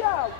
show.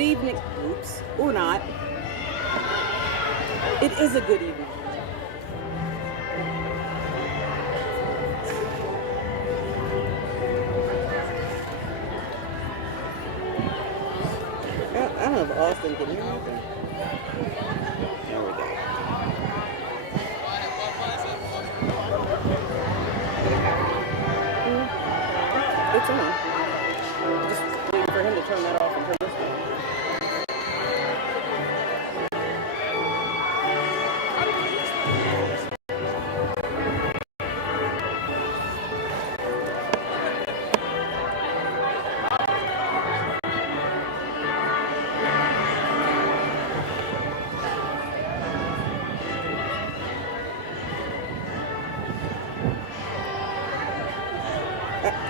Good evening. Oops. Or not. It is a good evening. I don't know if Austin can hear anything. There we go. It's on. Just waiting for him to turn that off and turn this on.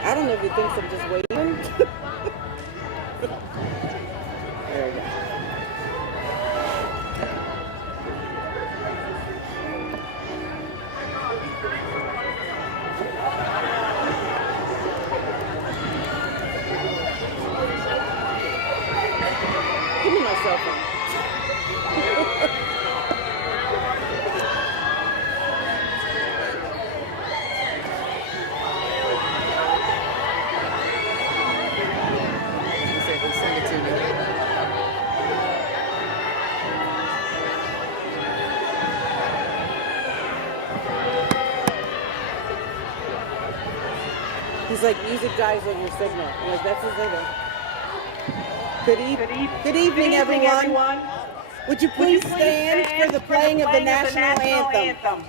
I don't know if he thinks I'm just waiting. There we go. Give me my cell phone. He's like, music dies on your signal. I'm like, that's his signal. Good evening, everyone. Would you please stand for the playing of the national anthem?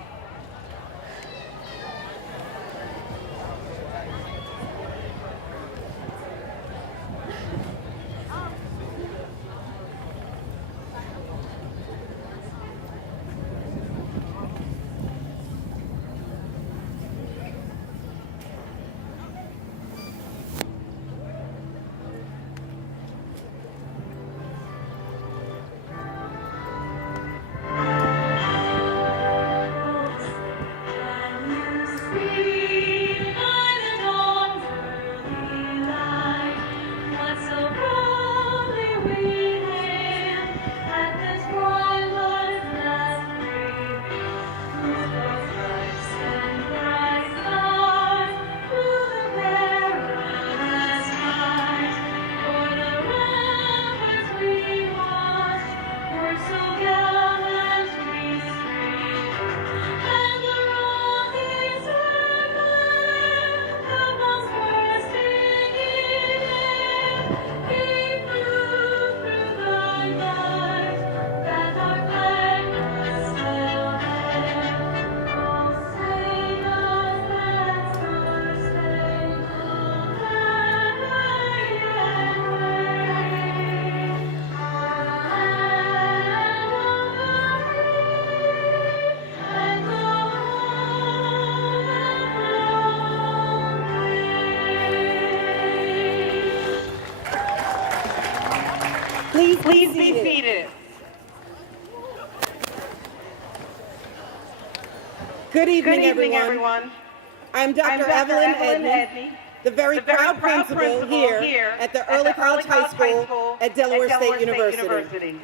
Please be seated. Good evening, everyone. I'm Dr. Evelyn Edney, the very proud principal here at the Early College High School at Delaware State University.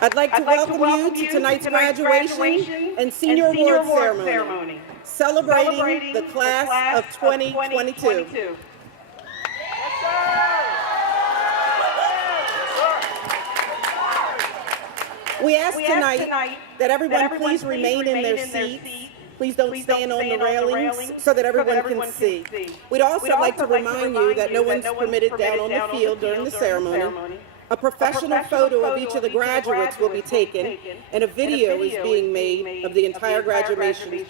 I'd like to welcome you to tonight's graduation and senior award ceremony, celebrating the class of 2022. We ask tonight that everyone please remain in their seats. Please don't stand on the railings so that everyone can see. We'd also like to remind you that no one's permitted down on the field during the ceremony. A professional photo of each of the graduates will be taken, and a video is being made of the entire graduation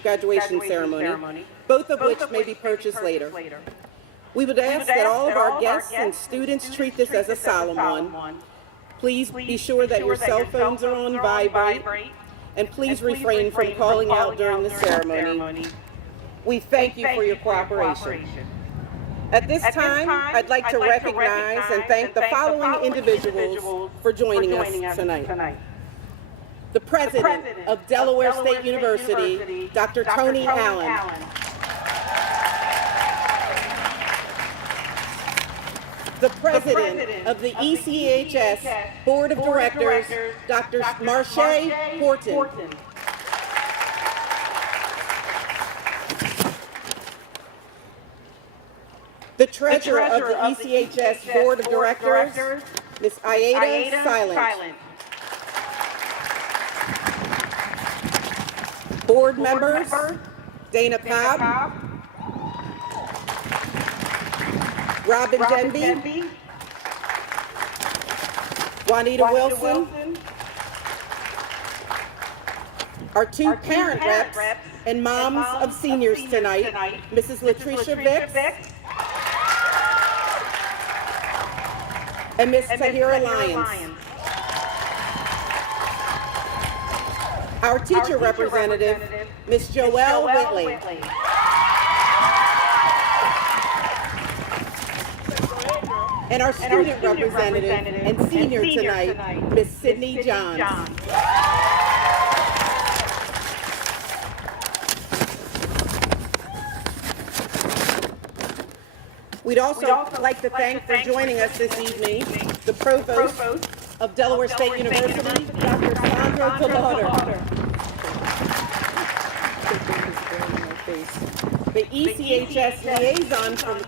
ceremony, both of which may be purchased later. We would ask that all of our guests and students treat this as a solemn one. Please be sure that your cell phones are on vibrate, and please refrain from calling out during the ceremony. We thank you for your cooperation. At this time, I'd like to recognize and thank the following individuals for joining us tonight. The President of Delaware State University, Dr. Tony Allen. the President of the ECHS Board of Directors, Dr. Marche Horton. The Treasurer of the ECHS Board of Directors, Ms. Aida Silent. Board members, Dana Cobb, Robin Denby, Juanita Wilson, our two parent reps and moms of seniors tonight, Mrs. Latricia Vicks and Ms. Tahira Lyons. Our teacher representative, Ms. Joelle Whitley. And our student representative and senior tonight, Ms. Sydney Johns. We'd also like to thank for joining us this evening the Provost of Delaware State University, Dr. Sandra Delauder. The ECHS liaison from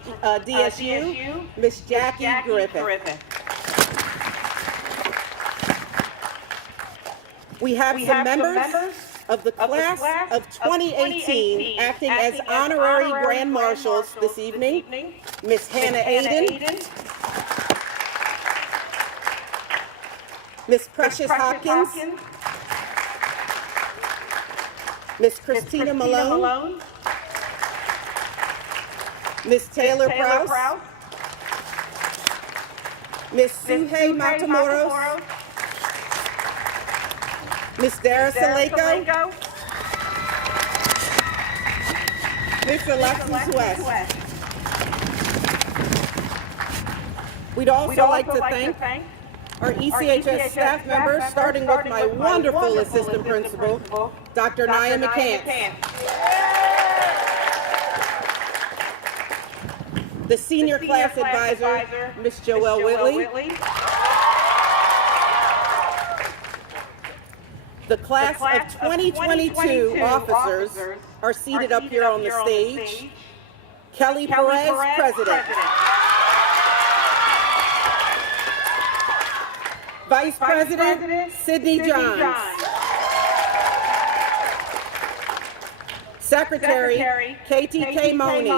DSU, Ms. Jackie Griffith. We have some members of the class of 2018 acting as honorary Grand Marshals this evening, Ms. Hannah Aiden, Ms. Precious Hopkins, Ms. Christina Malone, Ms. Taylor Prowse, Ms. Suhei Matamoros, Ms. Dara Saleko, Ms. Alexis West. We'd also like to thank our ECHS staff members, starting with my wonderful assistant principal, Dr. Nia McCants. The senior class advisor, Ms. Joelle Whitley. The class of 2022 officers are seated up here on the stage. Kelly Perez, President. Vice President, Sydney Johns. Secretary, KTK Money.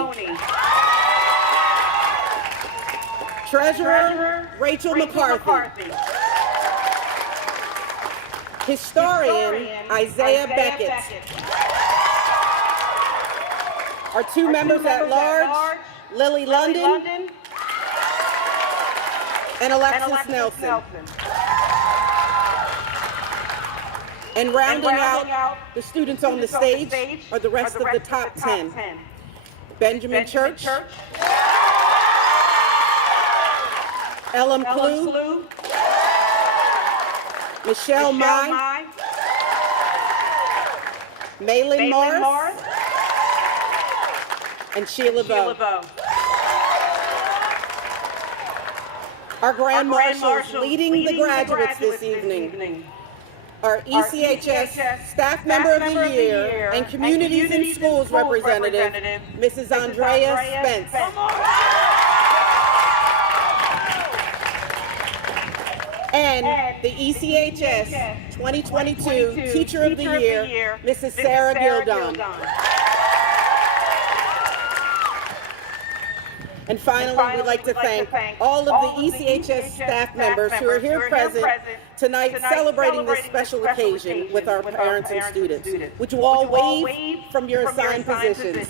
Treasurer, Rachel McCarthy. Historian, Isaiah Beckett. Our two members at large, Lily London and Alexis Nelson. And rounding out the students on the stage are the rest of the top 10. Benjamin Church, Ellen Klug, Michelle Mai, Maylin Morris, and Sheila Bowe. Our Grand Marshals leading the graduates this evening. Our ECHS Staff Member of the Year and Communities and Schools Representative, Mrs. Andrea Spence. And the ECHS 2022 Teacher of the Year, Mrs. Sarah Gildon. And finally, we'd like to thank all of the ECHS staff members who are here present tonight celebrating this special occasion with our parents and students. Would you all wave from your assigned positions?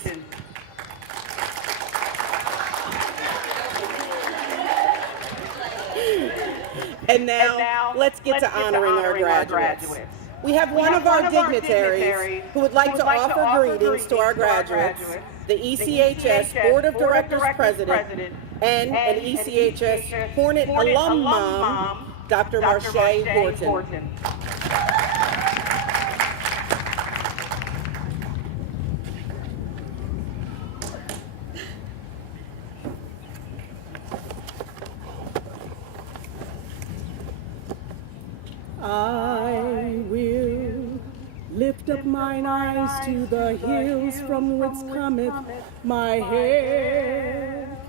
And now, let's get to honoring our graduates. We have one of our dignitaries who would like to offer greetings to our graduates, the ECHS Board of Directors President, and an ECHS Hornet alum mom, Dr. Marche Horton. I will lift up mine eyes to the hills from whence cometh my help.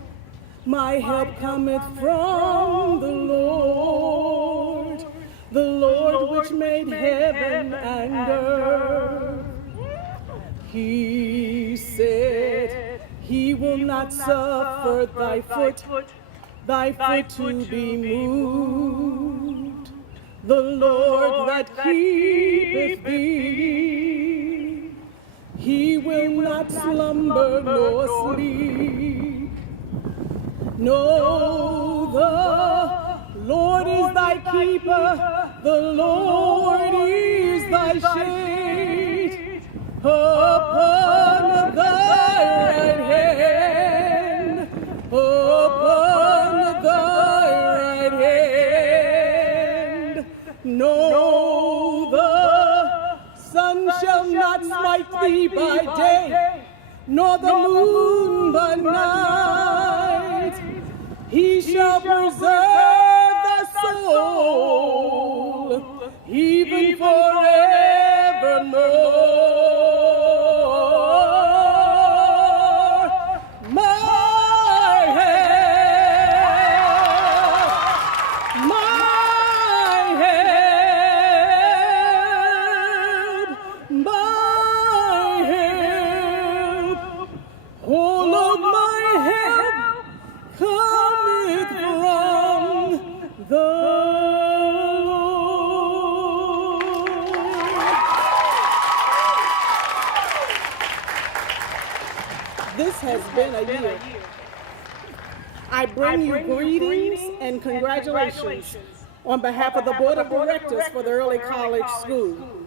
My help cometh from the Lord which made heaven and earth. He said, he will not suffer thy foot to be moved. The Lord that keepeth thee, he will not slumber nor sleep. No, the Lord is thy keeper, the Lord is thy shade upon thy right hand, upon thy right hand. No, the sun shall not smite thee by day, nor the moon by night. He shall preserve thy soul, even forevermore. This has been a year. I bring you greetings and congratulations on behalf of the Board of Directors for the Early College School.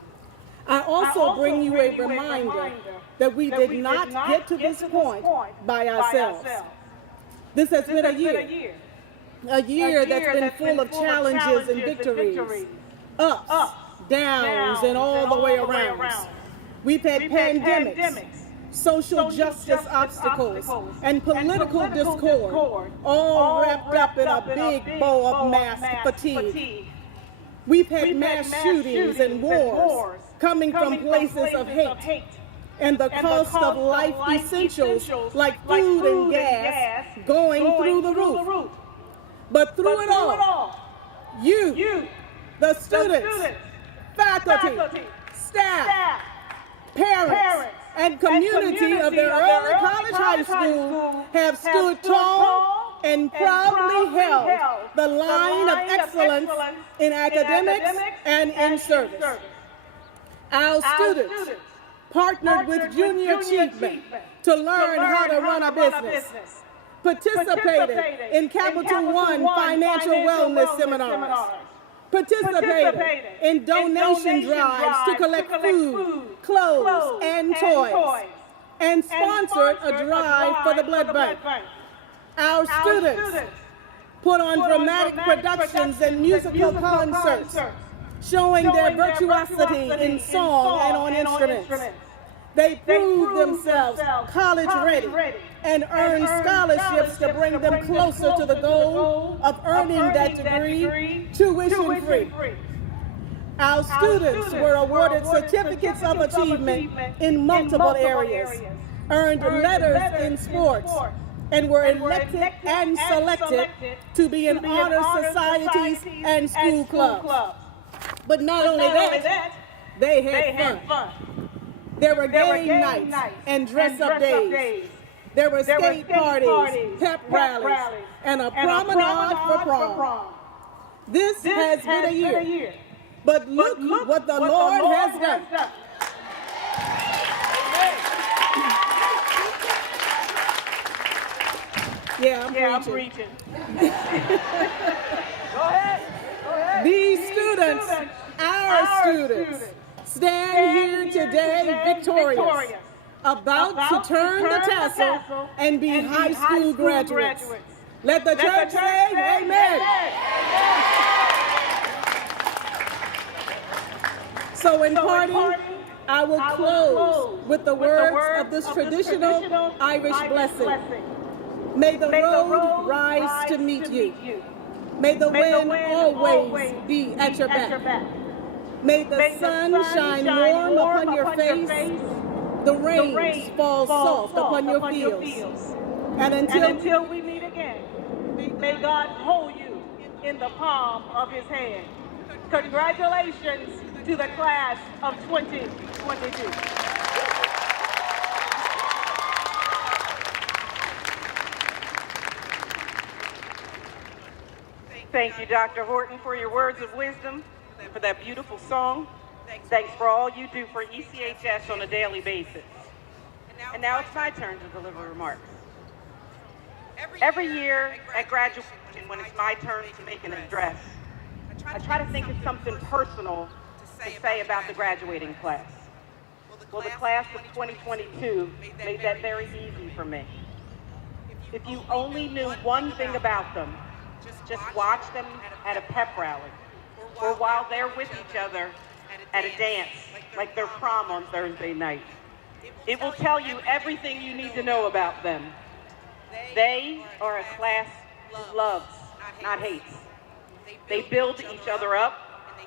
I also bring you a reminder that we did not get to this point by ourselves. This has been a year that's been full of challenges and victories, ups, downs, and all the way around. We've had pandemics, social justice obstacles, and political discord, all wrapped up in a big bow of mass fatigue. We've had mass shootings and wars coming from places of hate, and the cost of life essentials like food and gas going through the roof. But through it all, you, the students, faculty, staff, parents, and community of the Early College High School have stood tall and proudly held the line of excellence in academics and in service. Our students partnered with Junior Achievement to learn how to run a business, participated in Capital One financial wellness seminars, participated in donation drives to collect food, clothes, and toys, and sponsored a drive for the blood bank. Our students put on dramatic productions and musical concerts, showing their virtuosity in song and on instruments. They proved themselves college ready and earned scholarships to bring them closer to the goal of earning that degree tuition free. Our students were awarded certificates of achievement in multiple areas, earned letters in sports, and were elected and selected to be in honor societies and school clubs. But not only that, they had fun. There were game nights and dress-up days. There were skate parties, pep rallies, and a promenade for prom. This has been a year. But look what the Lord has done. Yeah, I'm preaching. Go ahead. These students, our students, stand here today victorious, about to turn the tassel and be high school graduates. Let the church say amen. So in parting, I will close with the words of this traditional Irish blessing. May the road rise to meet you. May the wind always be at your back. May the sun shine warm upon your face. The rains fall soft upon your fields. And until we meet again, may God hold you in the palm of his hand. Congratulations to the class of 2022. Thank you, Dr. Horton, for your words of wisdom and for that beautiful song. Thanks for all you do for ECHS on a daily basis. And now it's my turn to deliver remarks. Every year at graduation, when it's my turn to make an address, I try to think of something personal to say about the graduating class. Well, the class of 2022 made that very easy for me. If you only knew one thing about them, just watch them at a pep rally, or while they're with each other at a dance, like their prom on Thursday night. It will tell you everything you need to know about them. They are a class who loves, not hates. They build each other up,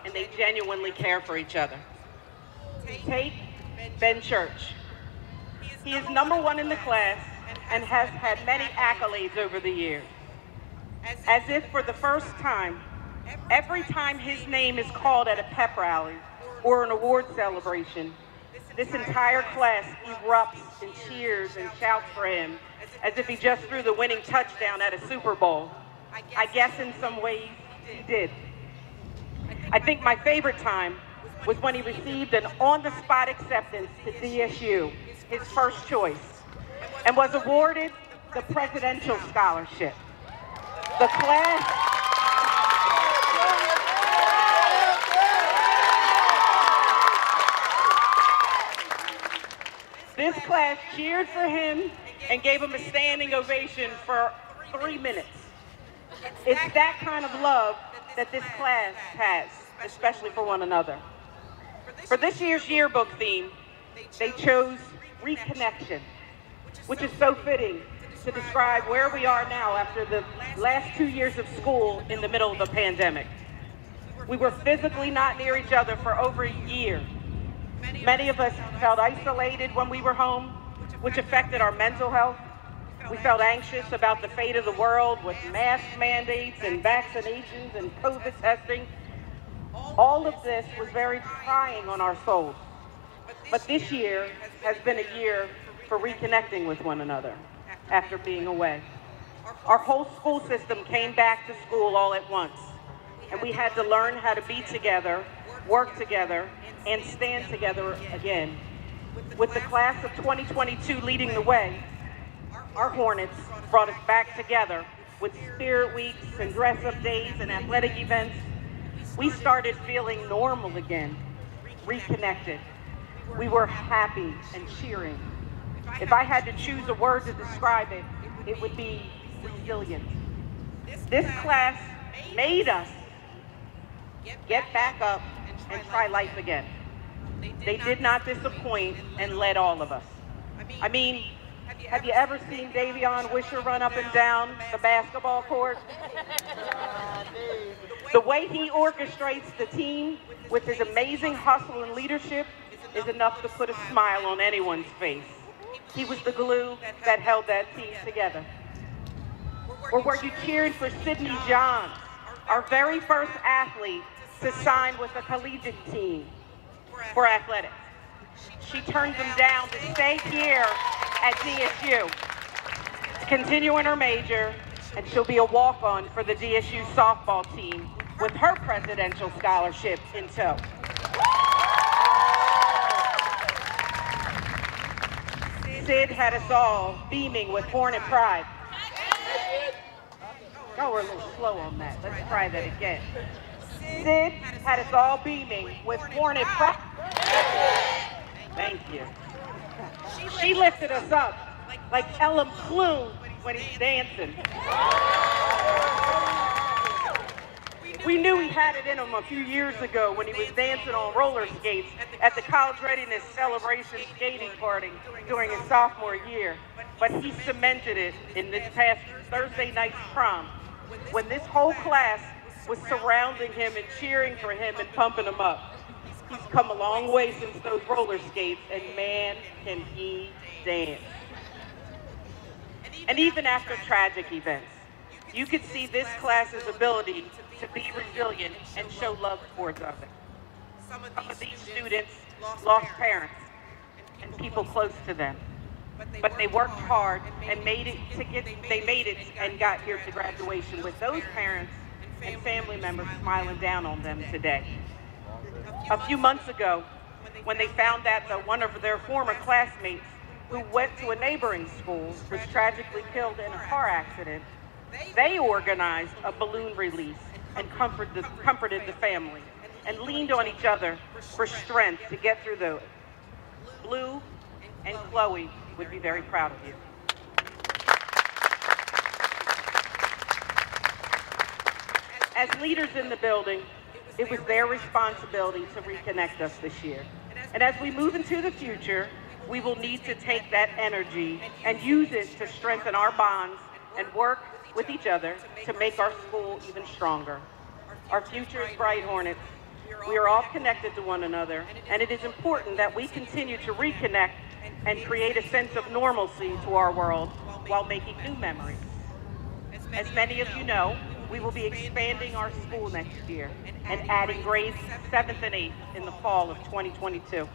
and they genuinely care for each other. Take Ben Church. He is #1 in the class and has had many accolades over the years. As if for the first time, every time his name is called at a pep rally or an award celebration, this entire class erupts and cheers and shouts for him as if he just threw the winning touchdown at a Super Bowl. I guess in some ways he did. I think my favorite time was when he received an on-the-spot acceptance to DSU, his first choice, and was awarded the Presidential Scholarship. The class This class cheered for him and gave him a standing ovation for 3 minutes. It's that kind of love that this class has, especially for one another. For this year's yearbook theme, they chose reconnection, which is so fitting to describe where we are now after the last 2 years of school in the middle of the pandemic. We were physically not near each other for over a year. Many of us felt isolated when we were home, which affected our mental health. We felt anxious about the fate of the world with mask mandates and vaccinations and COVID testing. All of this was very trying on our souls. But this year has been a year for reconnecting with one another after being away. Our whole school system came back to school all at once, and we had to learn how to be together, work together, and stand together again. With the class of 2022 leading the way, our Hornets brought us back together with spirit weeks and dress-up days and athletic events. We started feeling normal again, reconnected. We were happy and cheering. If I had to choose a word to describe it, it would be resilient. This class made us get back up and try life again. They did not disappoint and led all of us. I mean, have you ever seen Davion Wisher run up and down the basketball court? The way he orchestrates the team with his amazing hustle and leadership is enough to put a smile on anyone's face. He was the glue that held that team together. Or were you cheering for Sydney Johns, our very first athlete to sign with a collegiate team for athletics? She turned them down to stay here at DSU, to continue in her major, and she'll be a walk-on for the DSU softball team with her presidential scholarship in tow. Sid had us all beaming with Hornet pride. Y'all were a little slow on that. Let's try that again. Sid had us all beaming with Hornet pride. Thank you. She lifted us up like Ellen Clune when he's dancing. We knew he had it in him a few years ago when he was dancing on roller skates at the College Readiness Celebration skating party during his sophomore year. But he cemented it in this past Thursday night's prom when this whole class was surrounding him and cheering for him and pumping him up. He's come a long way since those roller skates, and man, can he dance. And even after tragic events, you could see this class's ability to be resilient and show love towards others. Some of these students lost parents and people close to them, but they worked hard and made it and got here to graduation with those parents and family members smiling down on them today. A few months ago, when they found that one of their former classmates who went to a neighboring school was tragically killed in a car accident, they organized a balloon release and comforted the family and leaned on each other for strength to get through those. Blue and Chloe would be very proud of you. As leaders in the building, it was their responsibility to reconnect us this year. And as we move into the future, we will need to take that energy and use it to strengthen our bonds and work with each other to make our school even stronger. Our future is bright, Hornets. We are all connected to one another, and it is important that we continue to reconnect and create a sense of normalcy to our world while making new memories. As many of you know, we will be expanding our school next year and adding grades 7th and 8th in the fall of 2022.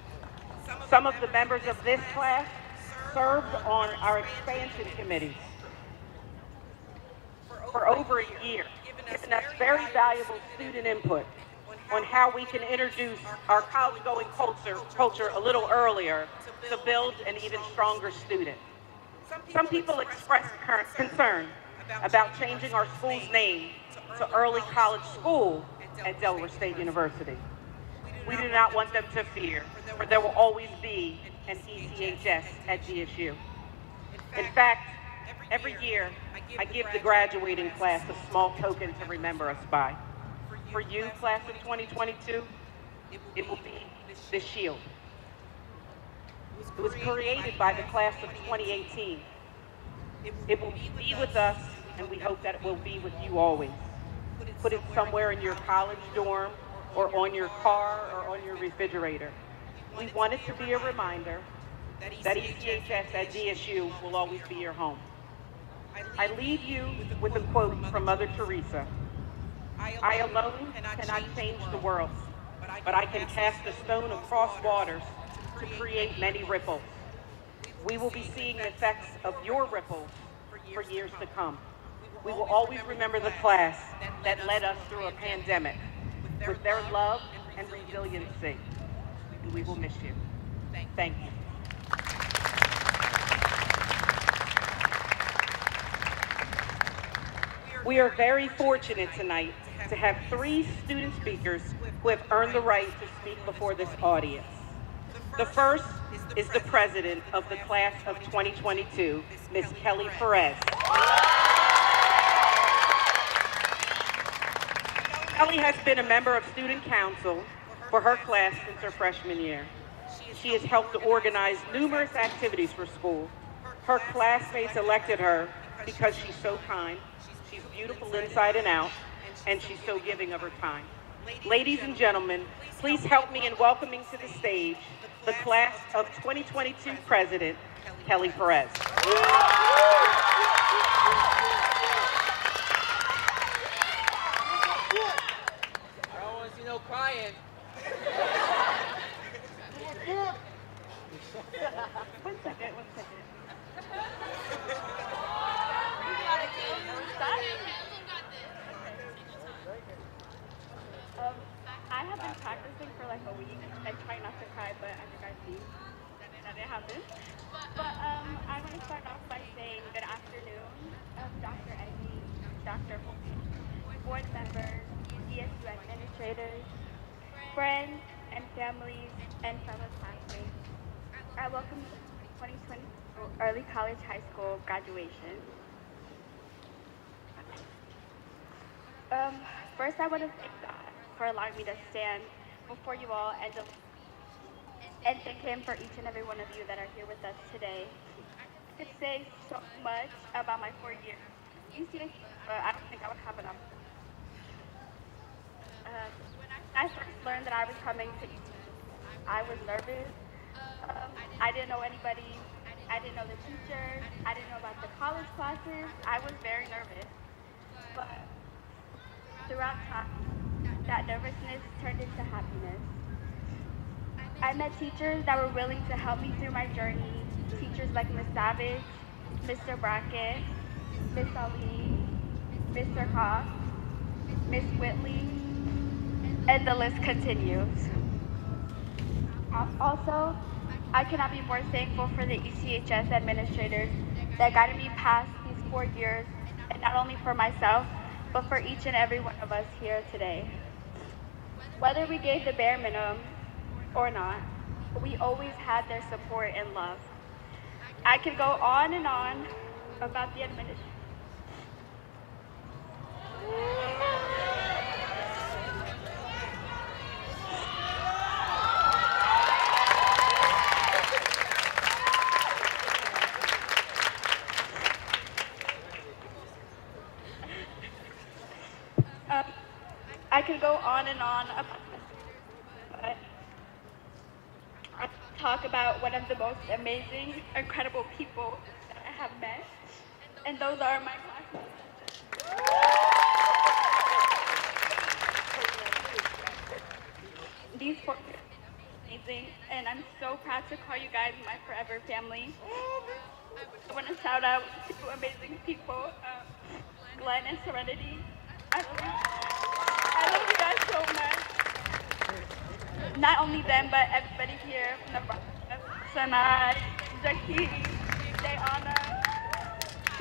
Some of the members of this class served on our expansion committees for over a year, giving us very valuable student input on how we can introduce our college-going culture a little earlier to build an even stronger student. Some people expressed concern about changing our school's name to Early College School at Delaware State University. We do not want them to fear, for there will always be an ECHS at DSU. In fact, every year, I give the graduating class a small token to remember us by. For you, class of 2022, it will be the shield. It was created by the class of 2018. It will be with us, and we hope that it will be with you always. Put it somewhere in your college dorm, or on your car, or on your refrigerator. We want it to be a reminder that ECHS at DSU will always be your home. I leave you with a quote from Mother Teresa. I alone cannot change the world, but I can cast a stone across waters to create many ripples. We will be seeing the effects of your ripples for years to come. We will always remember the class that led us through a pandemic with their love and resiliency. And we will miss you. Thank you. We are very fortunate tonight to have 3 student speakers who have earned the right to speak before this audience. The first is the president of the class of 2022, Ms. Kelly Perez. Kelly has been a member of student council for her class since her freshman year. She has helped to organize numerous activities for school. Her classmates elected her because she's so kind, she's beautiful inside and out, and she's so giving of her time. Ladies and gentlemen, please help me in welcoming to the stage the class of 2022 president, Kelly Perez. No crying. One second. I have been practicing for like a week and trying not to cry, but I think I've seen that it happens. But I want to start off by saying good afternoon, Dr. Eddie, Dr. board members, DSU administrators, friends and families, and fellow classmates. I welcome you to the 2020 Early College High School graduation. First, I want to thank God for allowing me to stand before you all and thank Him for each and every one of you that are here with us today. I could say so much about my 4 years. but I don't think I would have enough. When I first learned that I was coming to ECHS, I was nervous. I didn't know anybody. I didn't know the teachers. I didn't know about the college classes. I was very nervous. But throughout time, that nervousness turned into happiness. I met teachers that were willing to help me through my journey. Teachers like Miss Savage, Mr. Brackett, Miss Ali, Mr. Cox, Miss Whitley, and the list continues. Also, I cannot be more thankful for the ECHS administrators that guided me past these 4 years, and not only for myself, but for each and every one of us here today. Whether we gave the bare minimum or not, we always had their support and love. I could go on and on about the administration. I could go on and on about this, but I talk about one of the most amazing, incredible people that I have met, and those are my classmates. These 4 years are amazing, and I'm so proud to call you guys my forever family. I want to shout out to amazing people, Glenn and Serenity. I love you guys so much. Not only them, but everybody here from Nebraska. Sanai, Jackie, Dayana,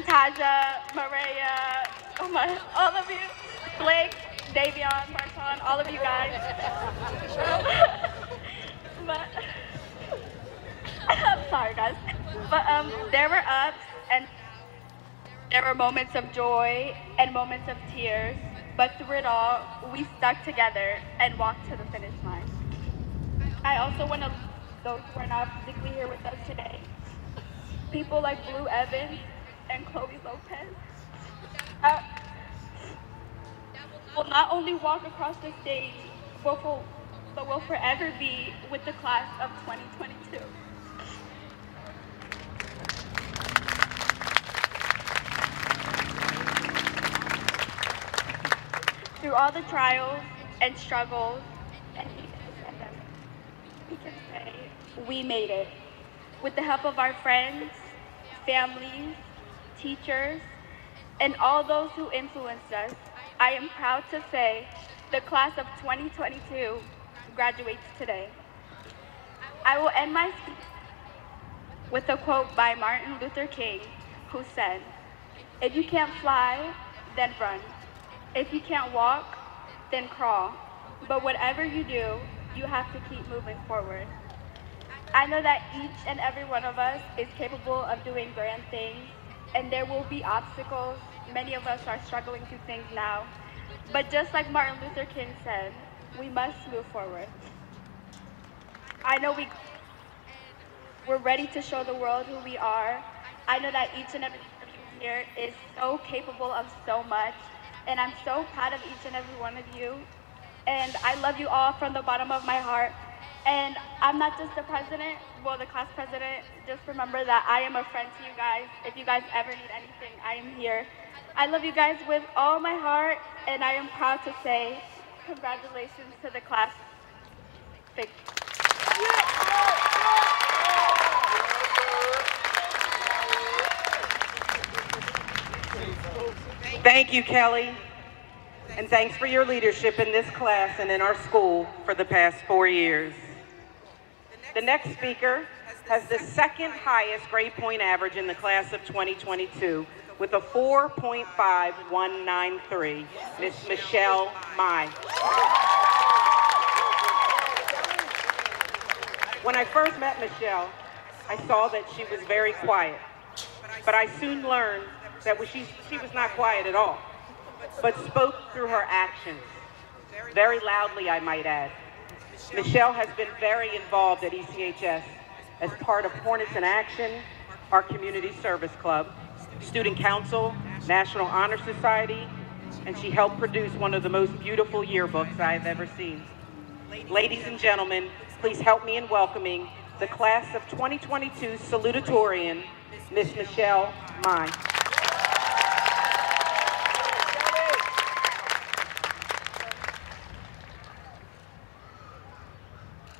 Taja, Maria, all of you. Blake, Davion, Marton, all of you guys. But, I'm sorry guys. But there were ups and there were moments of joy and moments of tears. But through it all, we stuck together and walked to the finish line. I also want to those who are not physically here with us today. People like Blue Evans and Chloe Lopez will not only walk across the stage, but will forever be with the class of 2022. Through all the trials and struggles, and we can say we made it. With the help of our friends, families, teachers, and all those who influenced us, I am proud to say the class of 2022 graduates today. I will end my speech with a quote by Martin Luther King, who said, "If you can't fly, then run. If you can't walk, then crawl. But whatever you do, you have to keep moving forward." I know that each and every one of us is capable of doing grand things, and there will be obstacles. Many of us are struggling through things now. But just like Martin Luther King said, we must move forward. I know we're ready to show the world who we are. I know that each and every one of you here is so capable of so much. And I'm so proud of each and every one of you. And I love you all from the bottom of my heart. And I'm not just the president, well, the class president. Just remember that I am a friend to you guys. If you guys ever need anything, I am here. I love you guys with all my heart, and I am proud to say congratulations to the class. Thank you. Thank you, Kelly, and thanks for your leadership in this class and in our school for the past 4 years. The next speaker has the second highest grade point average in the class of 2022 with a 4.5193, Miss Michelle Mai. When I first met Michelle, I saw that she was very quiet, but I soon learned that she was not quiet at all, but spoke through her actions, very loudly, I might add. Michelle has been very involved at ECHS as part of Hornets in Action, our community service club, student council, National Honor Society, and she helped produce one of the most beautiful yearbooks I've ever seen. Ladies and gentlemen, please help me in welcoming the class of 2022 Salutatorian, Miss Michelle Mine.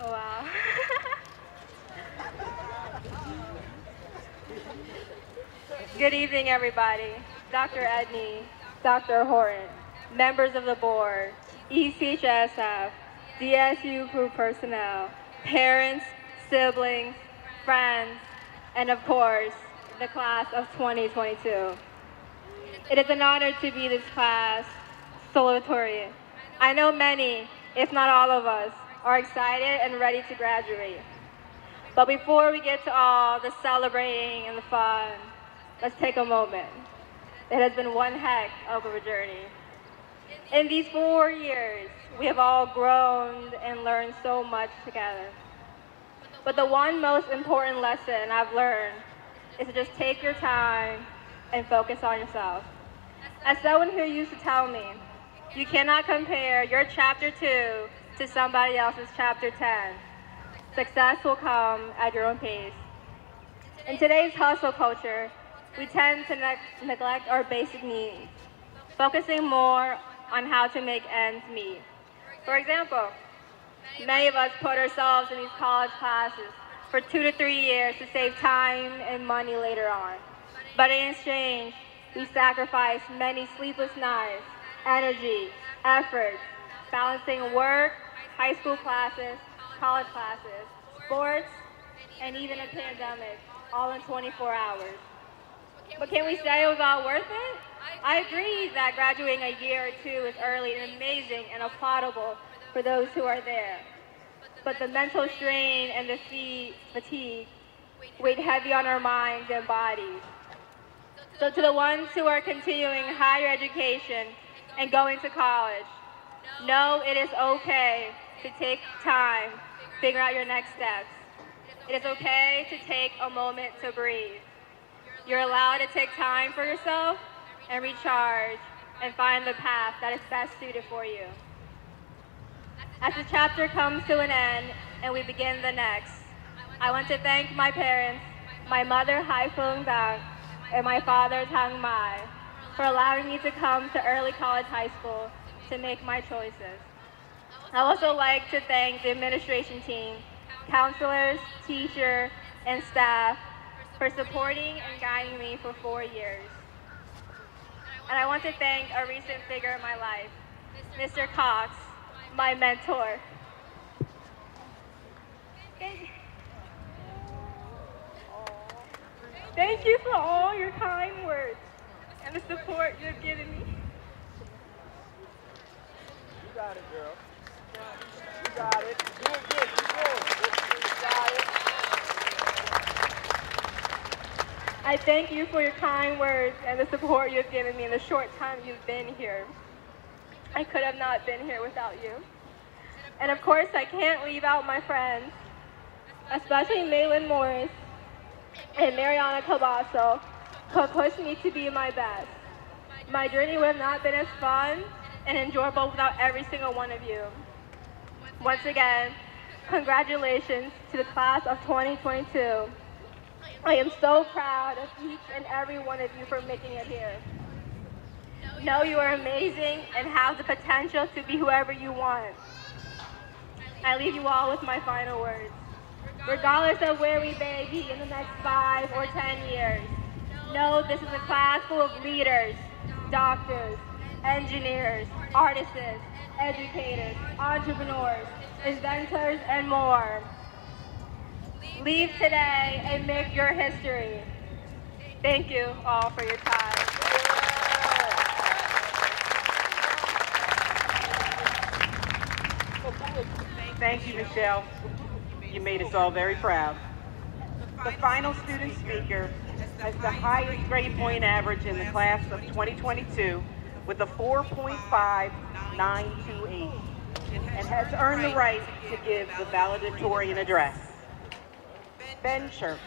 Oh, wow. Good evening, everybody. Dr. Edney, Dr. Horton, members of the board, ECHS staff, DSU crew personnel, parents, siblings, friends, and of course, the class of 2022. It is an honor to be this class salutatorian. I know many, if not all of us, are excited and ready to graduate. But before we get to all the celebrating and the fun, let's take a moment. It has been one heck of a journey. In these 4 years, we have all grown and learned so much together. But the one most important lesson I've learned is to just take your time and focus on yourself. As someone who used to tell me, you cannot compare your chapter 2 to somebody else's chapter 10. Success will come at your own pace. In today's hustle culture, we tend to neglect our basic needs, focusing more on how to make ends meet. For example, many of us put ourselves in these college classes for 2 to 3 years to save time and money later on. But in exchange, we sacrifice many sleepless nights, energy, effort, balancing work, high school classes, college classes, sports, and even a pandemic, all in 24 hours. But can we say it was all worth it? I agree that graduating a year or 2 is early and amazing and applaudable for those who are there. But the mental strain and the fatigue weighed heavy on our minds and bodies. So to the ones who are continuing higher education and going to college, know it is okay to take time, figure out your next steps. It is okay to take a moment to breathe. You're allowed to take time for yourself and recharge and find the path that is best suited for you. As the chapter comes to an end and we begin the next, I want to thank my parents, my mother Hai Fung Dang, and my father Tang Mai, for allowing me to come to early college high school to make my choices. I also like to thank the administration team, counselors, teachers, and staff for supporting and guiding me for 4 years. And I want to thank a recent figure in my life, Mr. Cox, my mentor. Thank you for all your kind words and the support you have given me. You got it, girl. You got it. Do it good. You got it. I thank you for your kind words and the support you have given me in the short time you've been here. I could have not been here without you. And of course, I can't leave out my friends, especially Maylin Morris and Mariana Cabasso, who pushed me to be my best. My journey would have not been as fun and enjoyable without every single one of you. Once again, congratulations to the class of 2022. I am so proud of each and every one of you for making it here. Know you are amazing and have the potential to be whoever you want. I leave you all with my final words. Regardless of where we may be in the next 5 or 10 years, know this is a class full of leaders, doctors, engineers, artists, educators, entrepreneurs, inventors, and more. Leave today and make your history. Thank you all for your time. Thank you, Michelle. You made us all very proud. The final student speaker has the highest grade point average in the class of 2022 with a 4.5928 and has earned the right to give the valedictorian address. Ben Church.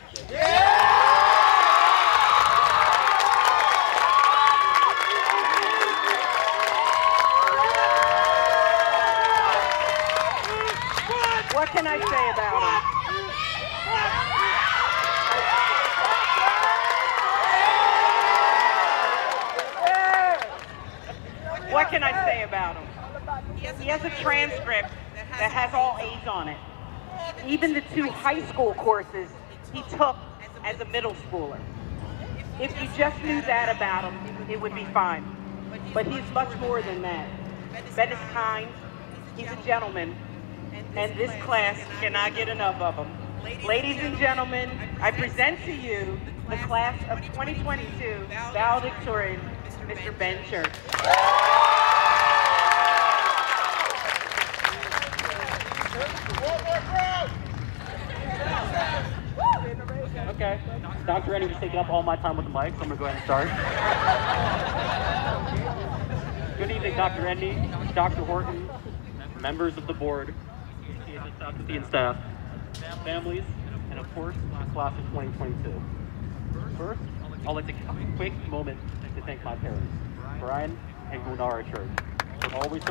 What can I say about him? What can I say about him? He has a transcript that has all A's on it. Even the 2 high school courses he took as a middle schooler. If you just knew that about him, it would be fine. But he's much more than that. Ben is kind, he's a gentleman, and this class cannot get enough of him. Ladies and gentlemen, I present to you the class of 2022 Valedictorian, Mr. Ben Church. Okay, Dr. Rennie was taking up all my time with the mic, so I'm going to go ahead and start. Good evening, Dr. Rennie, Dr. Horton, members of the board, ECHS faculty and staff, families, and of course, class of 2022. First, I'd like to take a quick moment to thank my parents, Brian and Gunara Church, for always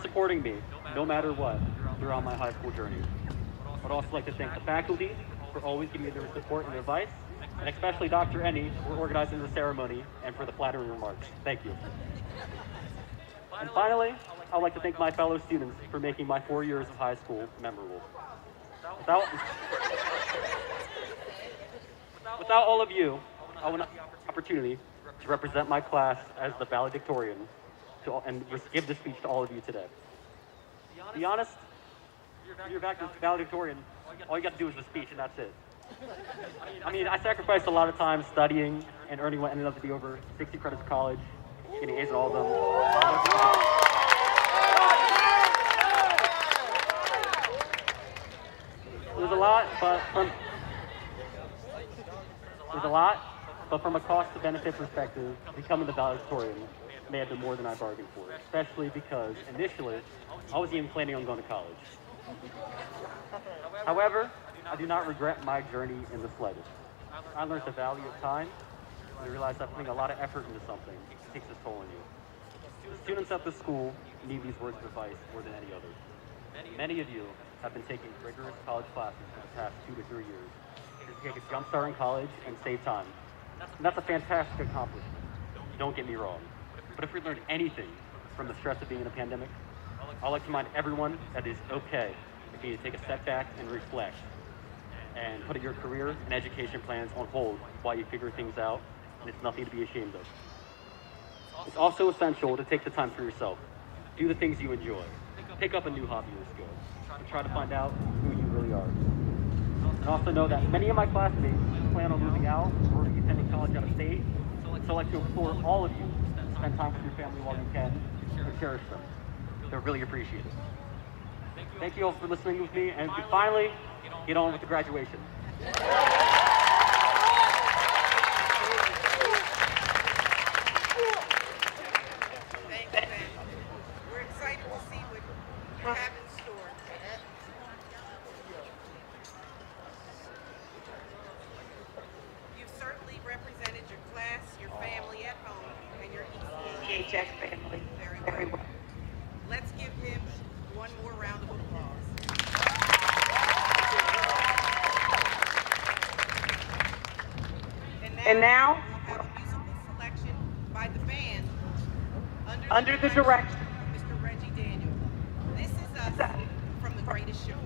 supporting me, no matter what, throughout my high school journey. I'd also like to thank the faculty for always giving me their support and advice, and especially Dr. Ennie for organizing the ceremony and for the flattering remarks. Thank you. And finally, I'd like to thank my fellow students for making my 4 years of high school memorable. Without all of you, I want the opportunity to represent my class as the valedictorian and give this speech to all of you today. To be honest, if you're valedictorian, all you got to do is the speech and that's it. I mean, I sacrificed a lot of time studying and earning what ended up to be over 60 credits of college, getting A's in all of them. It was a lot, but from a cost-to-benefit perspective, becoming the valedictorian may have been more than I bargained for, especially because initially, I wasn't even planning on going to college. However, I do not regret my journey in the slightest. I learned the value of time, and I realized that putting a lot of effort into something takes its toll on you. The students at the school need these words of advice more than any other. Many of you have been taking rigorous college classes for the past 2 to 3 years to take a jump start in college and save time. And that's a fantastic accomplishment. Don't get me wrong. But if we learned anything from the stress of being in a pandemic, I'd like to remind everyone that it is okay if you need to take a step back and reflect and put your career and education plans on hold while you figure things out, and it's nothing to be ashamed of. It's also essential to take the time for yourself. Do the things you enjoy. Pick up a new hobby or skill, and try to find out who you really are. And also know that many of my classmates plan on moving out or attending college out of state, so I'd like to implore all of you to spend time with your family while you can and cherish them. They're really appreciated. Thank you all for listening with me, and we finally get on with the graduation. Thanks, Ben. We're excited to see what you have in store. You've certainly represented your class, your family at home, and your ECHS family very well. Let's give him one more round of applause. And now, a musical selection by the band under the direction of Mr. Reggie Daniel. This is us from The Greatest Showman.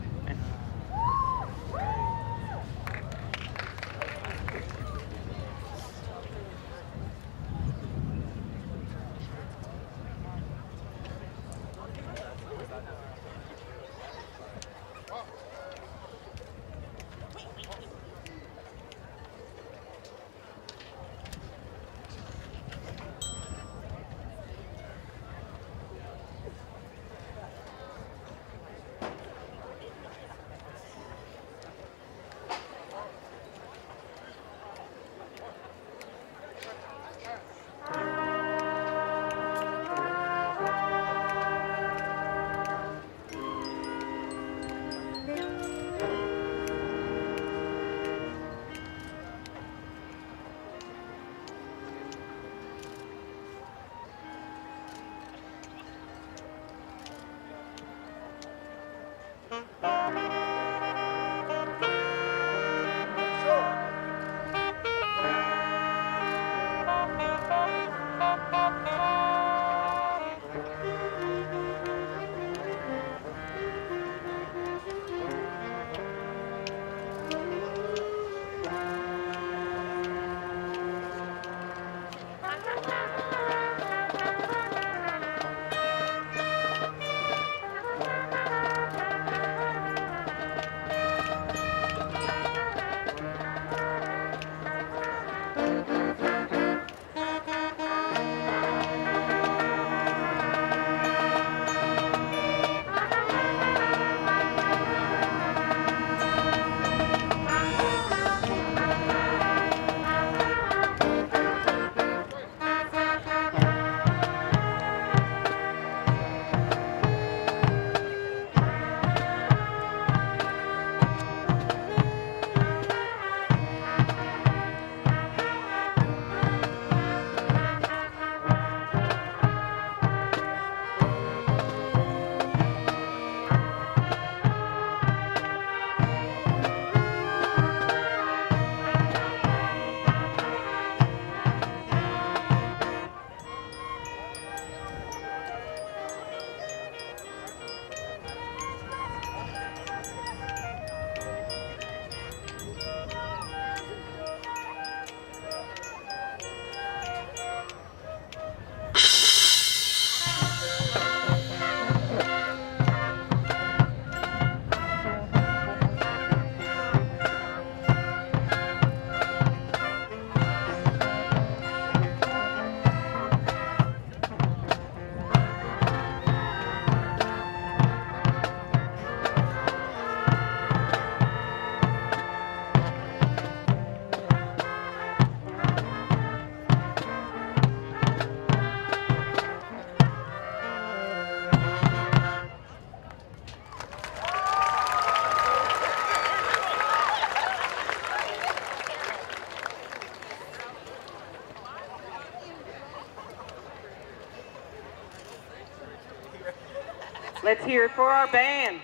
Let's hear it for our band.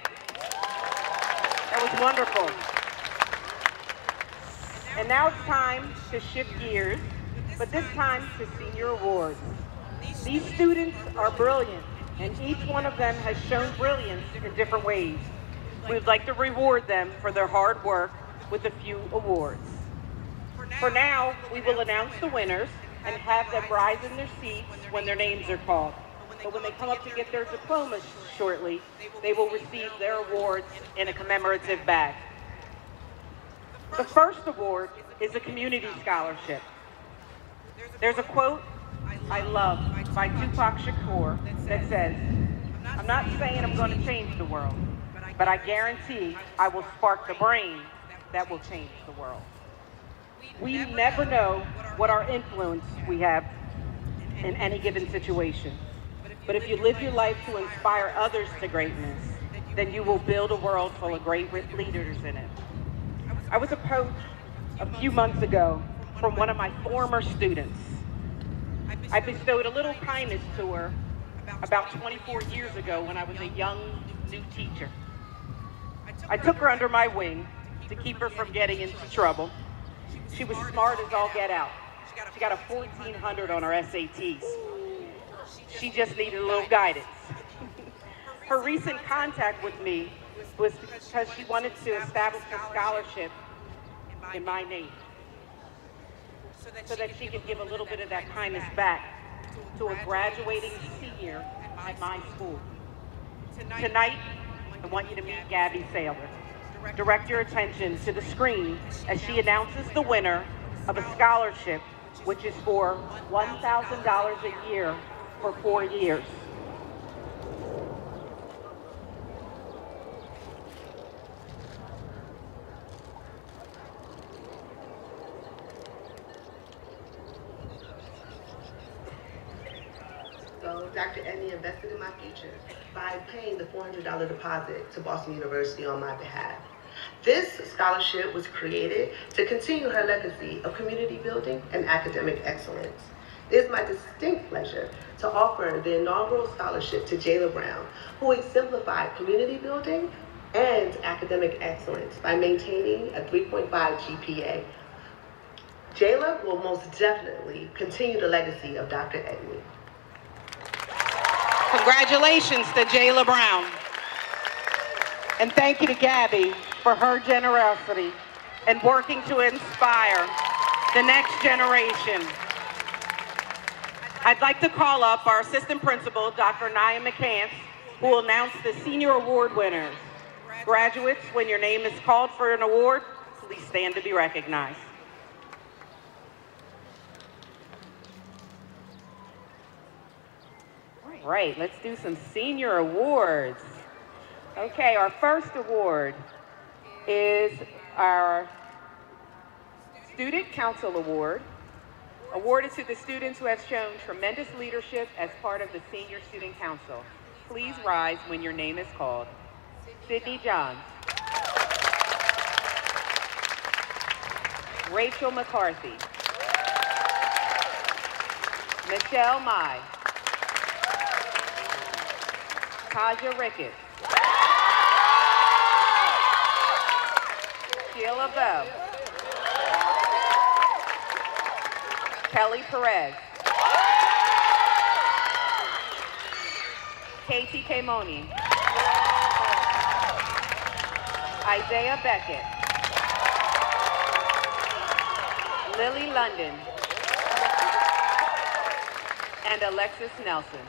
That was wonderful. And now it's time to shift gears, but this time to senior awards. These students are brilliant, and each one of them has shown brilliance in different ways. We would like to reward them for their hard work with a few awards. For now, we will announce the winners and have them rise in their seats when their names are called. But when they come up to get their diplomas shortly, they will receive their awards in a commemorative bag. The first award is a community scholarship. There's a quote I love by Tupac Shakur that says, "I'm not saying I'm going to change the world, but I guarantee I will spark the brain that will change the world." We never know what our influence we have in any given situation. But if you live your life to inspire others to greatness, then you will build a world full of great leaders in it. I was approached a few months ago from one of my former students. I bestowed a little kindness to her about 24 years ago when I was a young, new teacher. I took her under my wing to keep her from getting into trouble. She was smart as all get out. She got a 1400 on her SATs. She just needed a little guidance. Her recent contact with me was because she wanted to establish a scholarship in my name so that she could give a little bit of that kindness back to a graduating senior at my school. Tonight, I want you to meet Gabby Saylor. Direct your attention to the screen as she announces the winner of a scholarship, which is for $1,000 a year for 4 years. So Dr. Edney invested in my future by paying the $400 deposit to Boston University on my behalf. This scholarship was created to continue her legacy of community building and academic excellence. It is my distinct pleasure to offer the inaugural scholarship to Jayla Brown, who exemplified community building and academic excellence by maintaining a 3.5 GPA. Jayla will most definitely continue the legacy of Dr. Edney. Congratulations to Jayla Brown. And thank you to Gabby for her generosity and working to inspire the next generation. I'd like to call up our assistant principal, Dr. Nia McCants, who will announce the senior award winners. Graduates, when your name is called for an award, please stand to be recognized. All right, let's do some senior awards. Okay, our first award is our Student Council Award, awarded to the students who have shown tremendous leadership as part of the Senior Student Council. Please rise when your name is called. Sydney Johns. Rachel McCarthy. Michelle Mai. Taja Ricketts. Sheila Bell. Kelly Perez. Katie Kamoni. Isaiah Beckett. Lily London. And Alexis Nelson.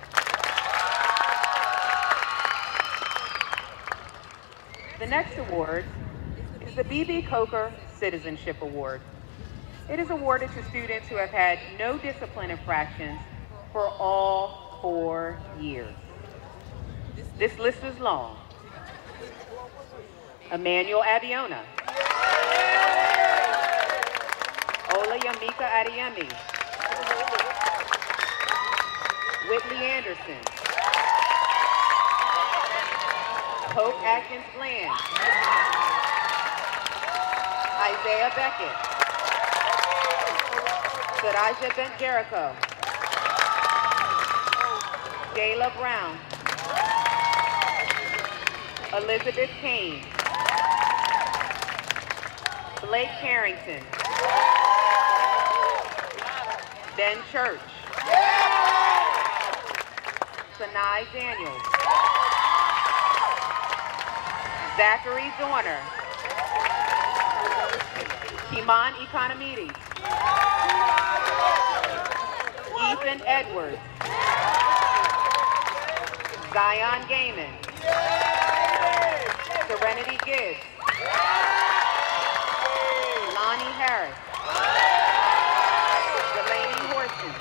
The next award is the B.B. Coker Citizenship Award. It is awarded to students who have had no discipline infractions for all 4 years. This list is long. Emmanuel Abiona. Ola Yamika Adeyemi. Whitley Anderson. Hope Atkins Bland. Isaiah Beckett. Saraja Bent Jericho. Jayla Brown. Elizabeth Kane, Blake Carrington, Ben Church, Sanai Daniels, Zachary Dorner, Kiman Economides, Ethan Edwards, Zion Gaiman, Serenity Gibbs, Lonnie Harris, Delaney Horton,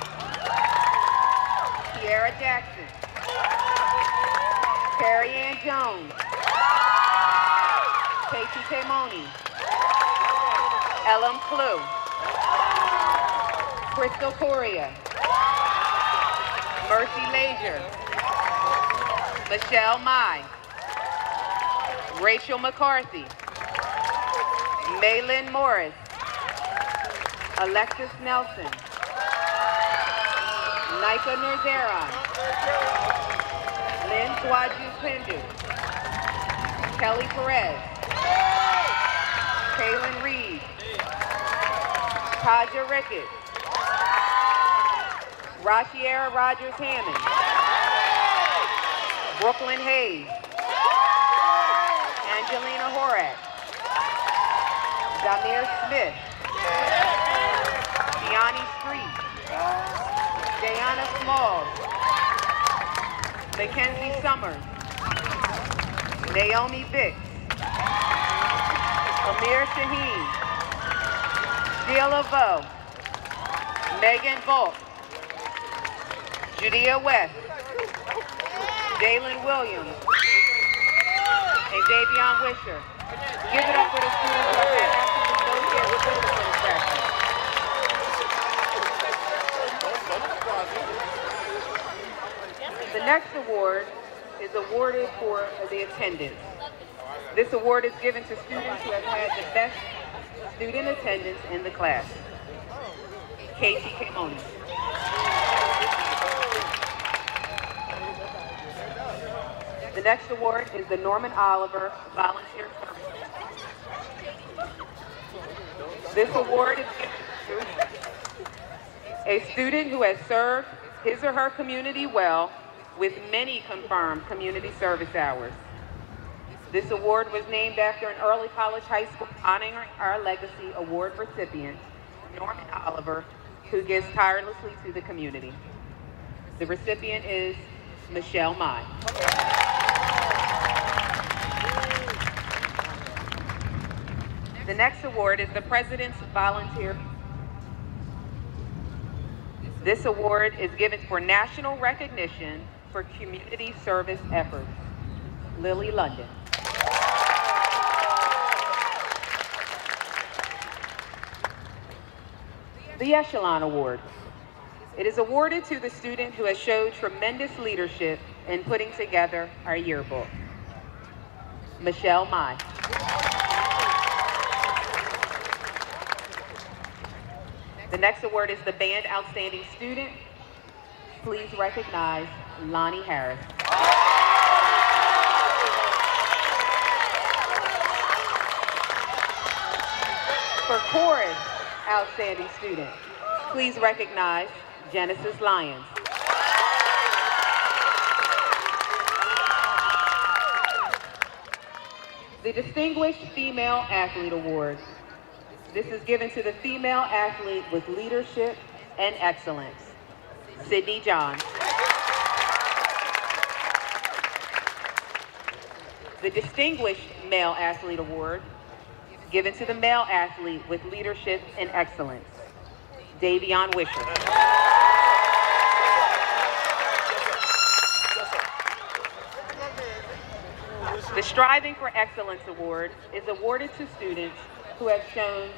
Kiara Jackson, Carrie Ann Jones, Katie Temoni, Ellen Clue, Crystal Correa, Mercy Lager, Michelle Mai, Rachel McCarthy, Maylin Morris, Alexis Nelson, Nika Nerzeron, Lynn Swaju Pindu, Kelly Perez, Kaylin Reed, Taja Ricketts, Rashiera Rogers Hammond, Brooklyn Hayes, Angelina Horak, Zamir Smith, Deani Street, Diana Smalls, Mackenzie Summers, Naomi Bix, Amir Shaheen, Sheila Vo, Megan Volk, Judea West, Jalen Williams, and Davion Wisher. Give it up for the students who have had absolutely no year with this satisfaction. The next award is awarded for the attendance. This award is given to students who have had the best student attendance in the class. Casey Camoni. The next award is the Norman Oliver Volunteer Service. This award is given to a student who has served his or her community well with many confirmed community service hours. This award was named after an early college high school honoring our legacy award recipient, Norman Oliver, who gives tirelessly to the community. The recipient is Michelle Mai. The next award is the President's Volunteer. This award is given for national recognition for community service efforts. Lily London. The Echelon Award. It is awarded to the student who has showed tremendous leadership in putting together our yearbook. Michelle Mai. The next award is the Band Outstanding Student. Please recognize Lonnie Harris. For Chorus Outstanding Student, please recognize Genesis Lyons. The Distinguished Female Athlete Award. This is given to the female athlete with leadership and excellence, Sydney Johns. The Distinguished Male Athlete Award, given to the male athlete with leadership and excellence, Davion Wisher. The Striving for Excellence Award is awarded to students who have shown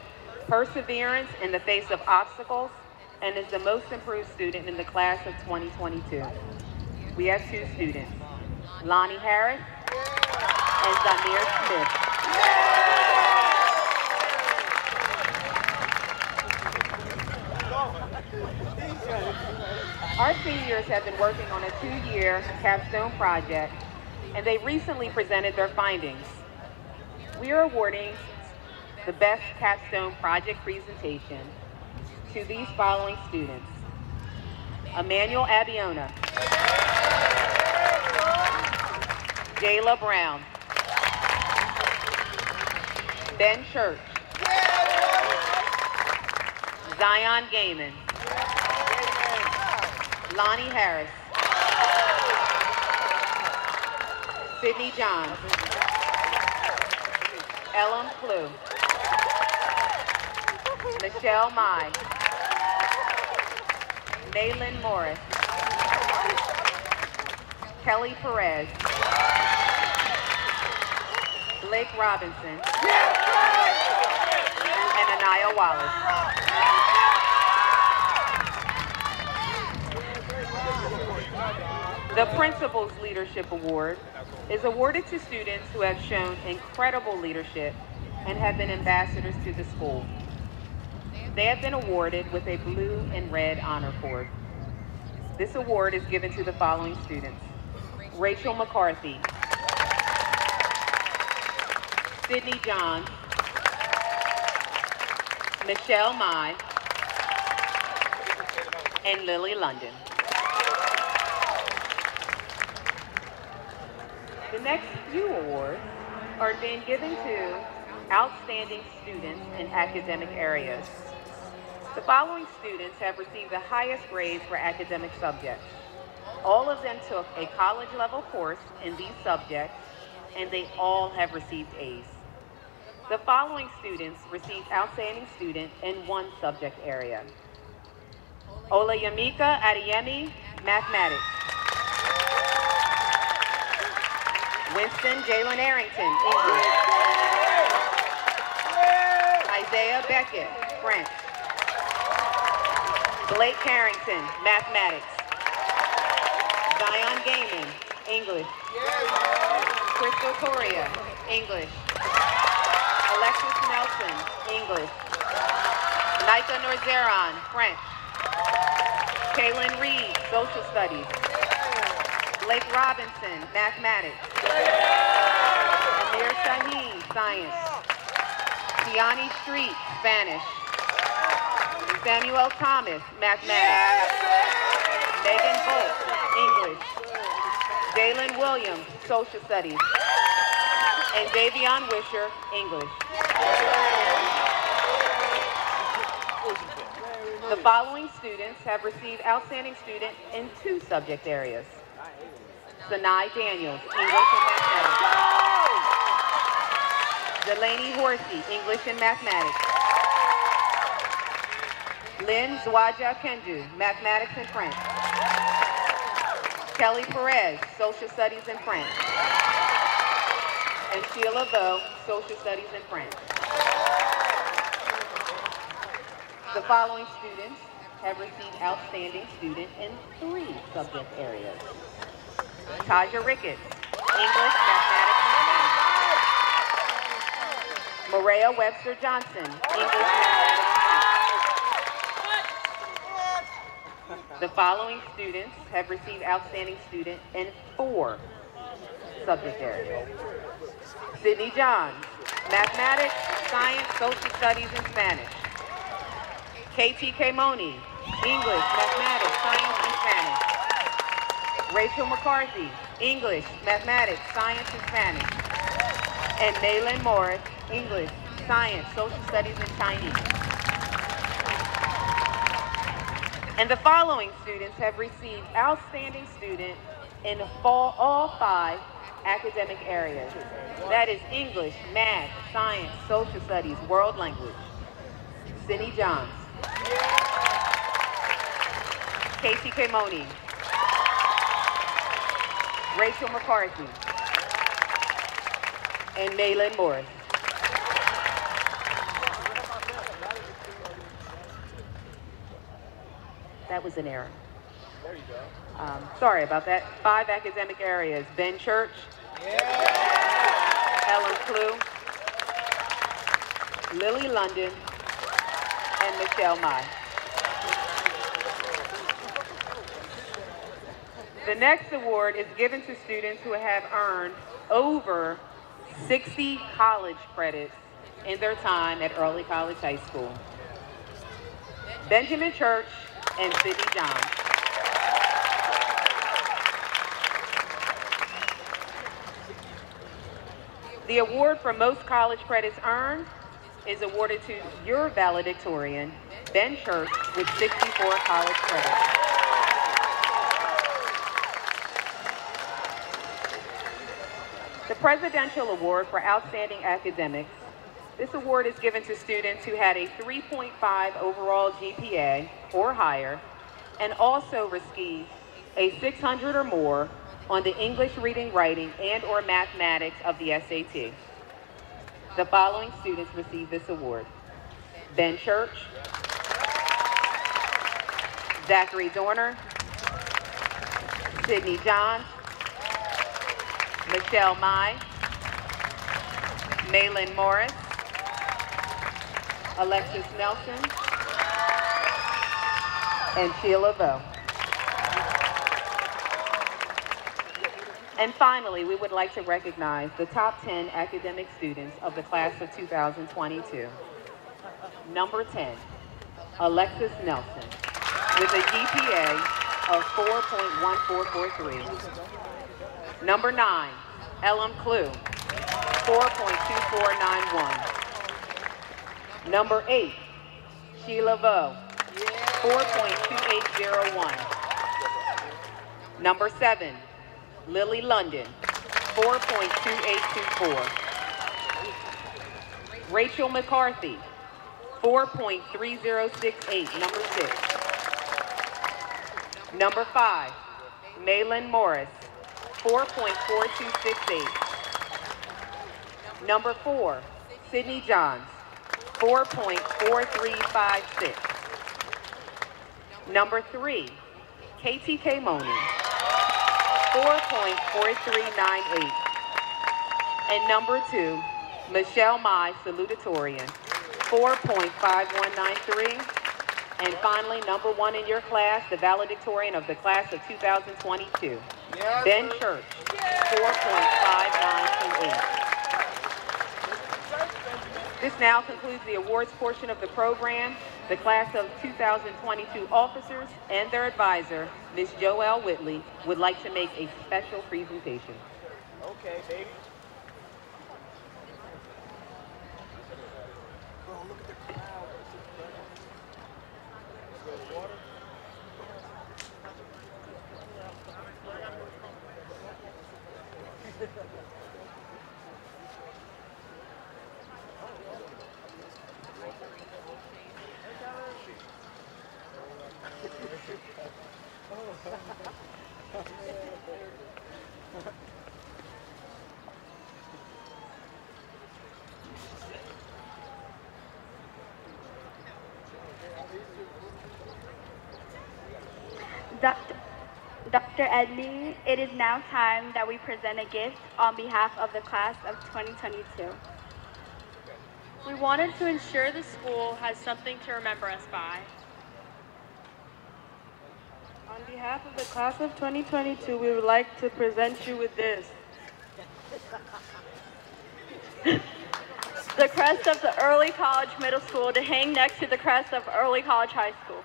perseverance in the face of obstacles and is the most improved student in the class of 2022. We have two students, Lonnie Harris and Zamir Smith. Our seniors have been working on a 2-year capstone project and they recently presented their findings. We are awarding the best capstone project presentation to these following students: Emmanuel Abiona, Jayla Brown, Ben Church, Zion Gaiman, Lonnie Harris, Sydney Johns, Ellen Flew, Michelle Mai, Maylin Morris, Kelly Perez, Blake Robinson, and Anaya Wallace. The Principal's Leadership Award is awarded to students who have shown incredible leadership and have been ambassadors to the school. They have been awarded with a blue and red honor cord. This award is given to the following students: Rachel McCarthy, Sydney Johns, Michelle Mai, and Lily London. The next few awards are being given to outstanding students in academic areas. The following students have received the highest grades for academic subjects. All of them took a college-level course in these subjects, and they all have received A's. The following students received Outstanding Student in one subject area: Olayamika Adeyemi, Mathematics; Winston Jalen Arrington, English; Isaiah Beckett, French; Blake Carrington, Mathematics; Zion Gaiman, English; Crystal Toria, English; Alexis Nelson, English; Nika Norzeron, French; Kaylin Reed, Social Studies; Blake Robinson, Mathematics; Amir Shaheen, Science; Tiani Street, Spanish; Samuel Thomas, Mathematics; Megan Bolt, English; Jalen Williams, Social Studies; and Davion Wisher, English. The following students have received Outstanding Student in two subject areas: Sanai Daniels, English and Mathematics; Delaney Horsey, English and Mathematics; Lynn Zwaja Kenju, Mathematics and French; Kelly Perez, Social Studies and French; and Sheila Vo, Social Studies and French. The following students have received Outstanding Student in three subject areas: Taja Ricketts, English, Mathematics, and Science; Maria Webster Johnson, English, Mathematics, and Science. The following students have received Outstanding Student in four subject areas: Sydney Johns, Mathematics, Science, Social Studies, and Spanish; KT Moni, English, Mathematics, Science, and Spanish; Rachel McCarthy, English, Mathematics, Science, and Spanish; and Maylin Morris, English, Science, Social Studies, and Chinese. And the following students have received Outstanding Student in all five academic areas. That is English, Math, Science, Social Studies, World Language: Sydney Johns, KT Moni, Rachel McCarthy, and Maylin Morris. That was an error. There you go. Sorry about that. Five academic areas: Ben Church, Ellen Flew, Lily London, and Michelle Mai. The next award is given to students who have earned over 60 college credits in their time at Early College High School. Benjamin Church and Sydney Johns. The award for most college credits earned is awarded to your valedictorian, Ben Church, with 64 college credits. The Presidential Award for Outstanding Academics. This award is given to students who had a 3.5 overall GPA or higher and also received a 600 or more on the English reading, writing, and or mathematics of the SAT. The following students receive this award: Ben Church, Zachary Dorner, Sydney Johns, Michelle Mai, Maylin Morris, Alexis Nelson, and Sheila Vo. And finally, we would like to recognize the top 10 academic students of the class of 2022. Number 10, Alexis Nelson, with a GPA of 4.1443. Number 9, Ellen Clue, 4.2491. Number 8, Sheila Vo, 4.2801. Number 7, Lily London, 4.2824. Rachel McCarthy, 4.3068, number 6. Number 5, Maylin Morris, 4.4268. Number 4, Sydney Johns, 4.4356. Number 3, KTK Money, 4.4398. And number 2, Michelle Mai Salutatorian, 4.5193. And finally, number 1 in your class, the valedictorian of the class of 2022, Ben Church, 4.5928. This now concludes the awards portion of the program. The class of 2022 officers and their advisor, Ms. Joelle Whitley, would like to make a special presentation. Okay, baby. Dr. Edney, it is now time that we present a gift on behalf of the class of 2022. We wanted to ensure the school has something to remember us by. On behalf of the class of 2022, we would like to present you with this. The crest of the Early College Middle School to hang next to the crest of Early College High School.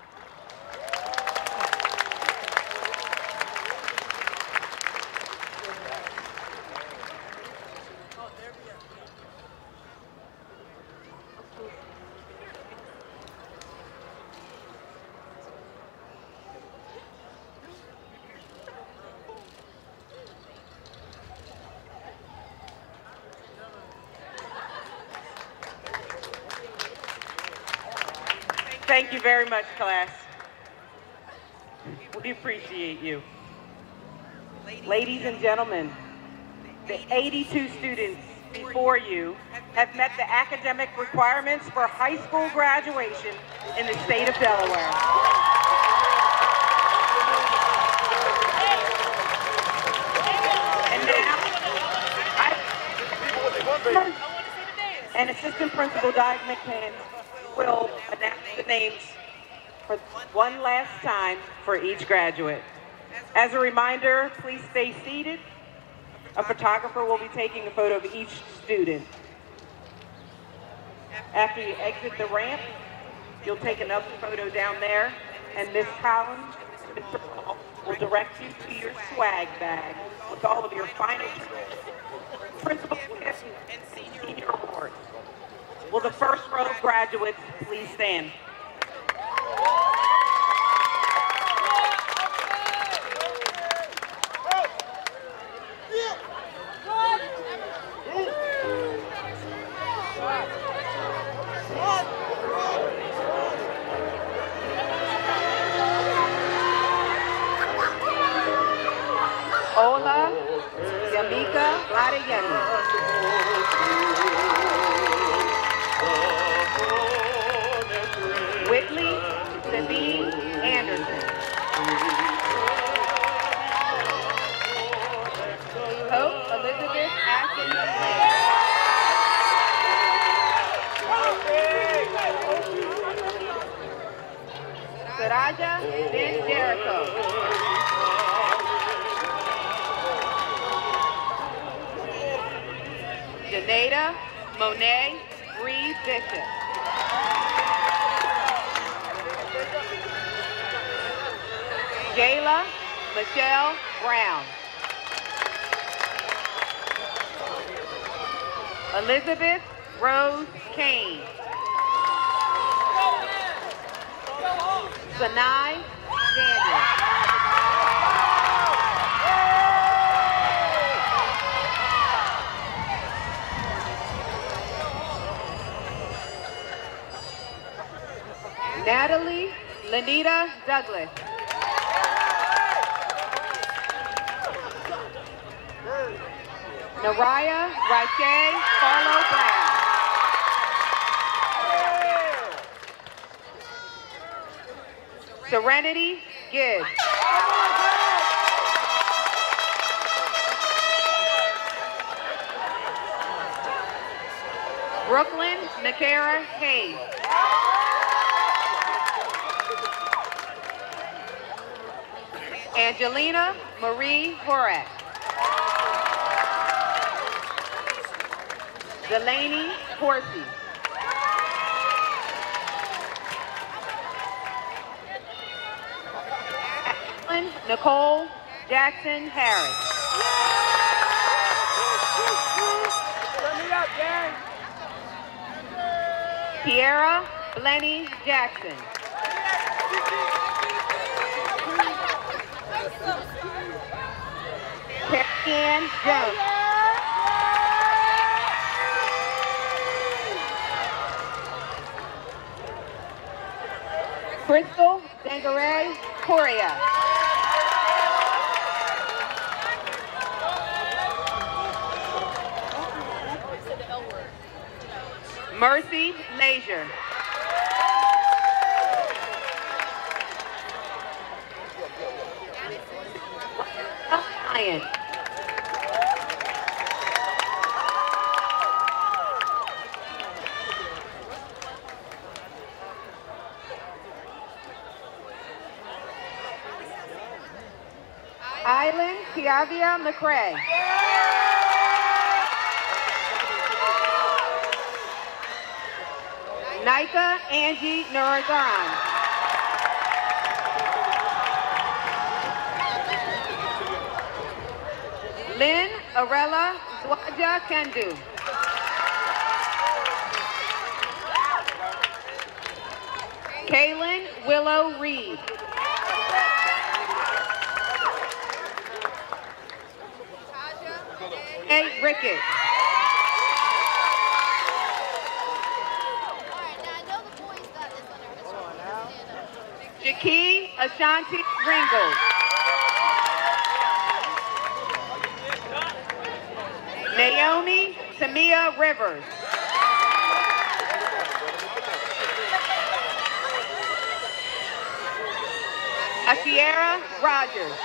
Thank you very much, class. We appreciate you. Ladies and gentlemen, the 82 students before you have met the academic requirements for high school graduation in the state of Delaware. And now, and Assistant Principal Di McMahon will announce the names for one last time for each graduate. As a reminder, please stay seated. A photographer will be taking a photo of each student. After you exit the ramp, you'll take another photo down there, and Miss Collins will direct you to your swag bag with all of your final principal gifts and senior awards. Will the first row of graduates please stand? Ola Yamika Ladayemi. Whitley Sabine Anderson. Hope Elizabeth Ashton Blair. Saraja Ben Jericho. Janeda Monet Reed Bishop. Jayla Michelle Brown. Elizabeth Rose Kane. Sanai Daniel. Natalie Lenita Douglas. Naraya Rache Farlow Brown. Serenity Gibbs. Brooklyn Nakara Hayes. Angelina Marie Horak. Delaney Horsey. Ashlyn Nicole Jackson Harris. Turn it up, gang. Kiera Blenny Jackson. Carrie-Ann Jones. Crystal Dangare Correa. Mercy Leisure. Lion. Island Tiavia McCrae. Nika Angie Nuragan. Lynn Arella Zwaja Kendu. Kaylin Willow Reed. Hey Rickett. Shaki Ashanti Ringgold. Naomi Tamia Rivers. Ashiera Rogers.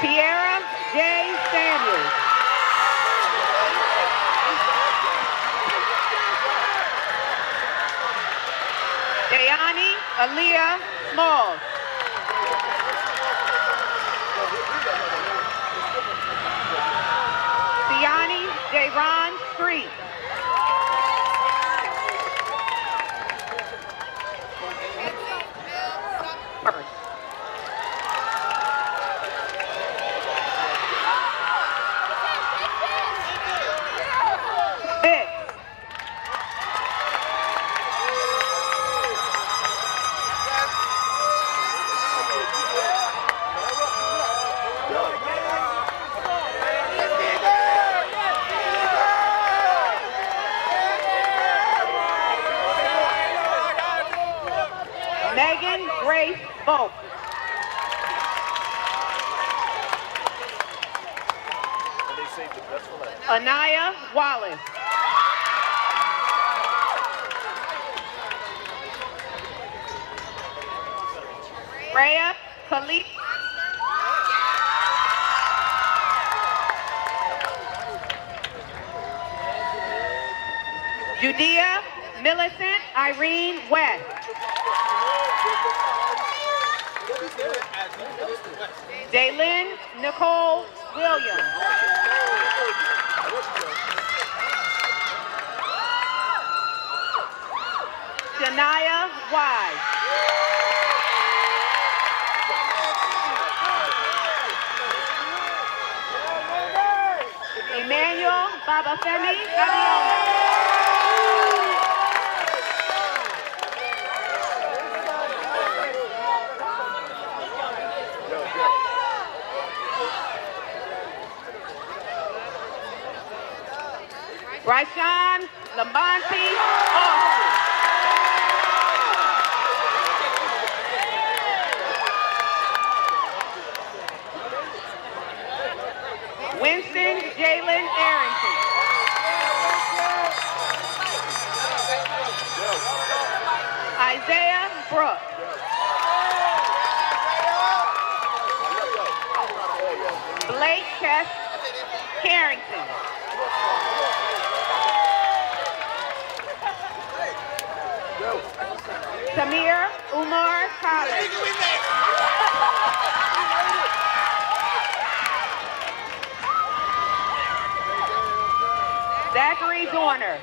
Tierra J. Samuels. Dayani Aaliyah Smalls. Siani Dayron Street. Vic. Megan Grace Volk. Anaya Wallace. Rhea Khalid. Judea Millicent Irene West. Daylin Nicole Williams. Shania Wise. Emmanuel Babafemi Abiona. Bryshawn Lamonte Austin. Winston Jalen Arrington. Isaiah Brooks. Blake Kess Carrington. Samir Umar Collins. Zachary Dorner.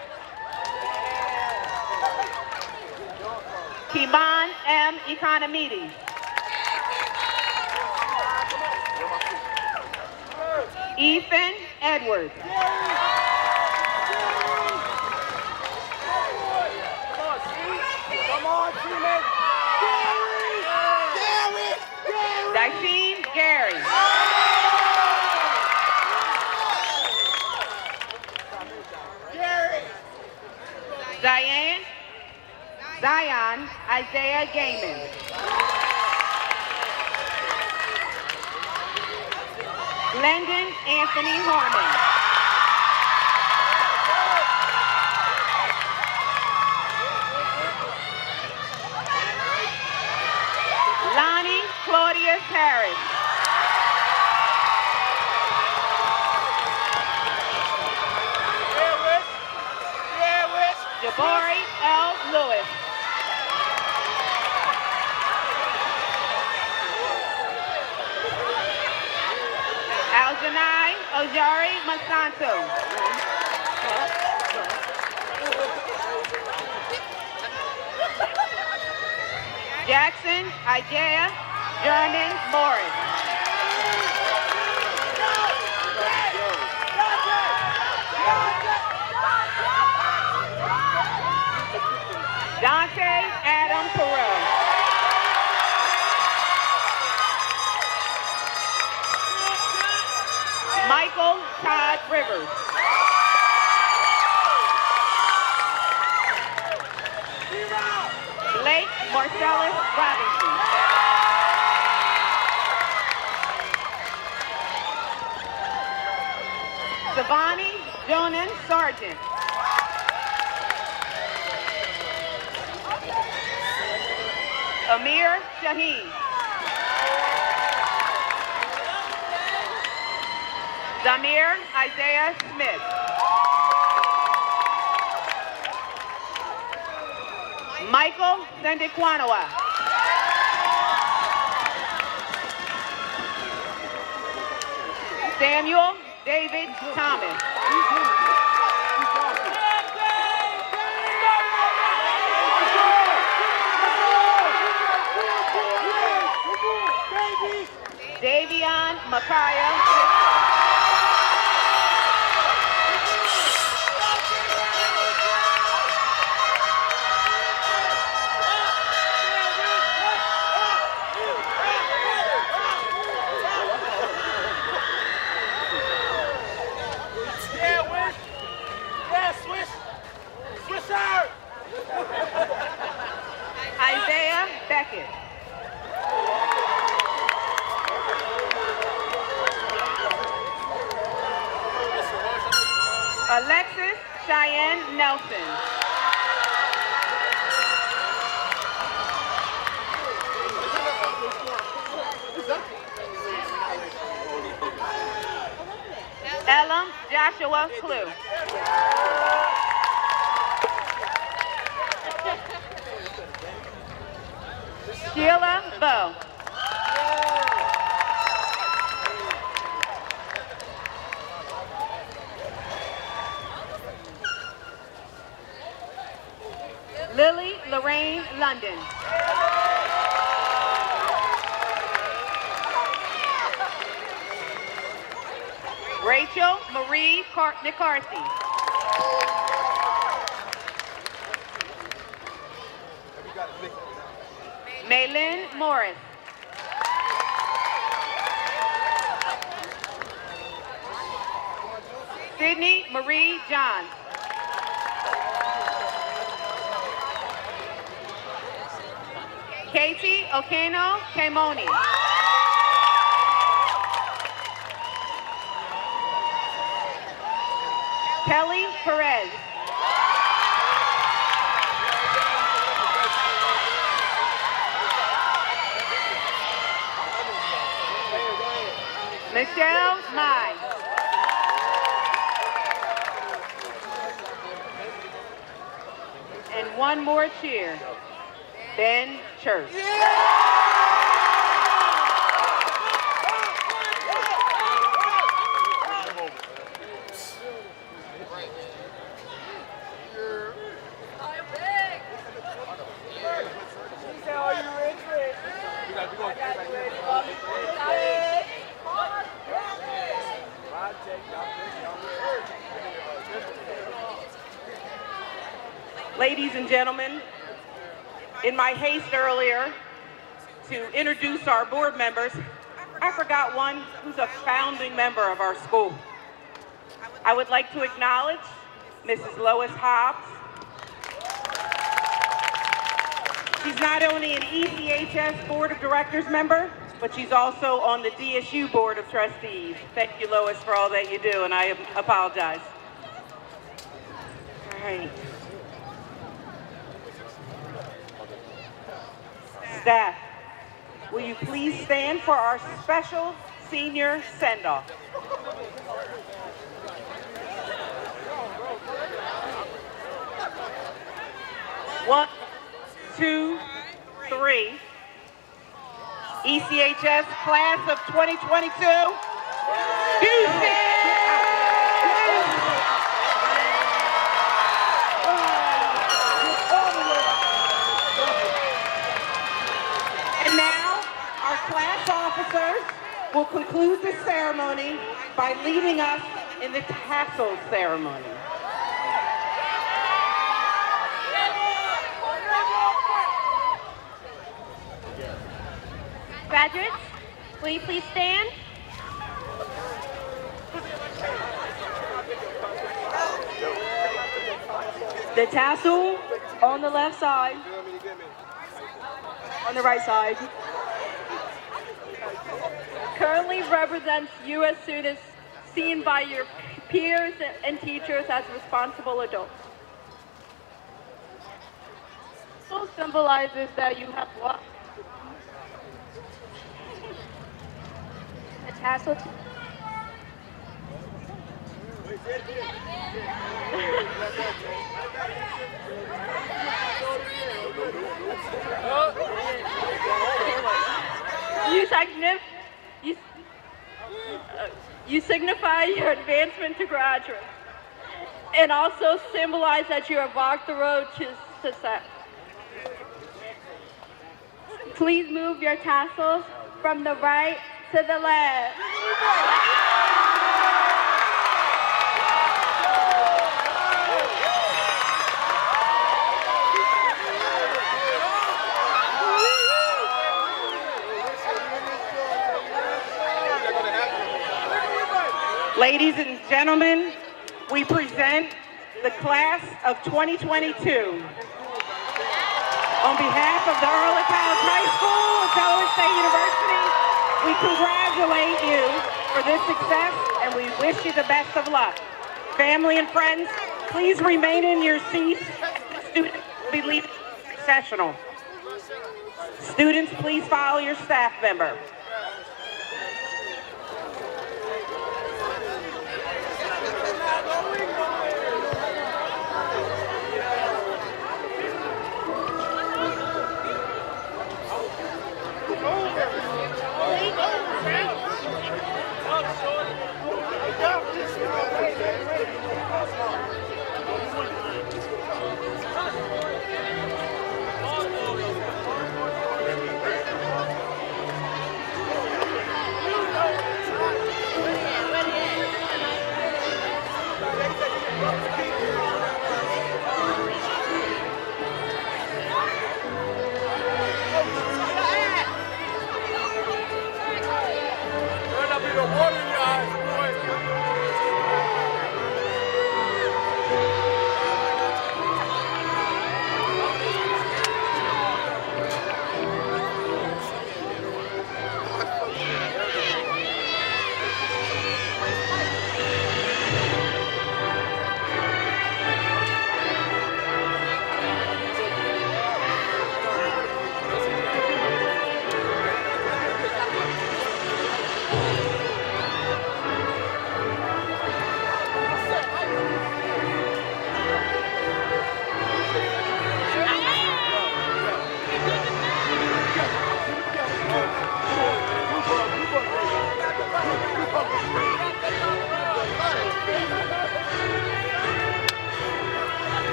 Kiman M. Economides. Ethan Edwards. Come on, teammate. Dasheen Gary. Zion Isaiah Gaiman. Glendon Anthony Harmon. Lonnie Claudius Harris. Jabari L. Lewis. Aljanai Ojari Monsanto. Jackson Isaiah German Morris. Dante Adam Perot. Michael Todd Rivers. Blake Marcellus Robinson. Savani Jonan Sargent. Amir Shaheen. Zamir Isaiah Smith. Michael Sendequanoa. Samuel David Thomas. Davion Micaiah. Isaiah Beckett. Alexis Cheyenne Nelson. Elam Joshua Clue. Sheila Bowe. Lily Lorraine London. Rachel Marie McCarthy. Maylin Morris. Sydney Marie Johns. Katie Okeno Kemoni. Kelly Perez. Michelle Mai. And one more cheer. Ben Church. Ladies and gentlemen, in my haste earlier to introduce our board members, I forgot one who's a founding member of our school. I would like to acknowledge Mrs. Lois Hobbs. She's not only an ECHS Board of Directors member, but she's also on the DSU Board of Trustees. Thank you, Lois, for all that you do, and I apologize. All right. Staff, will you please stand for our special senior send-off? One, two, three. ECHS class of 2022. Houston! And now, our class officers will conclude the ceremony by leading us in the tassel ceremony. Graduates, will you please stand? The tassel on the left side, on the right side, currently represents you as students seen by your peers and teachers as responsible adults. Also symbolizes that you have what? The tassel. You signify your advancement to graduate, and also symbolize that you have walked the road to success. Please move your tassels from the right to the left. Ladies and gentlemen, we present the class of 2022. On behalf of the Early College High School of Delaware State University, we congratulate you for this success and we wish you the best of luck. Family and friends, please remain in your seats. Students will be leaving the sessional. Students, please follow your staff member.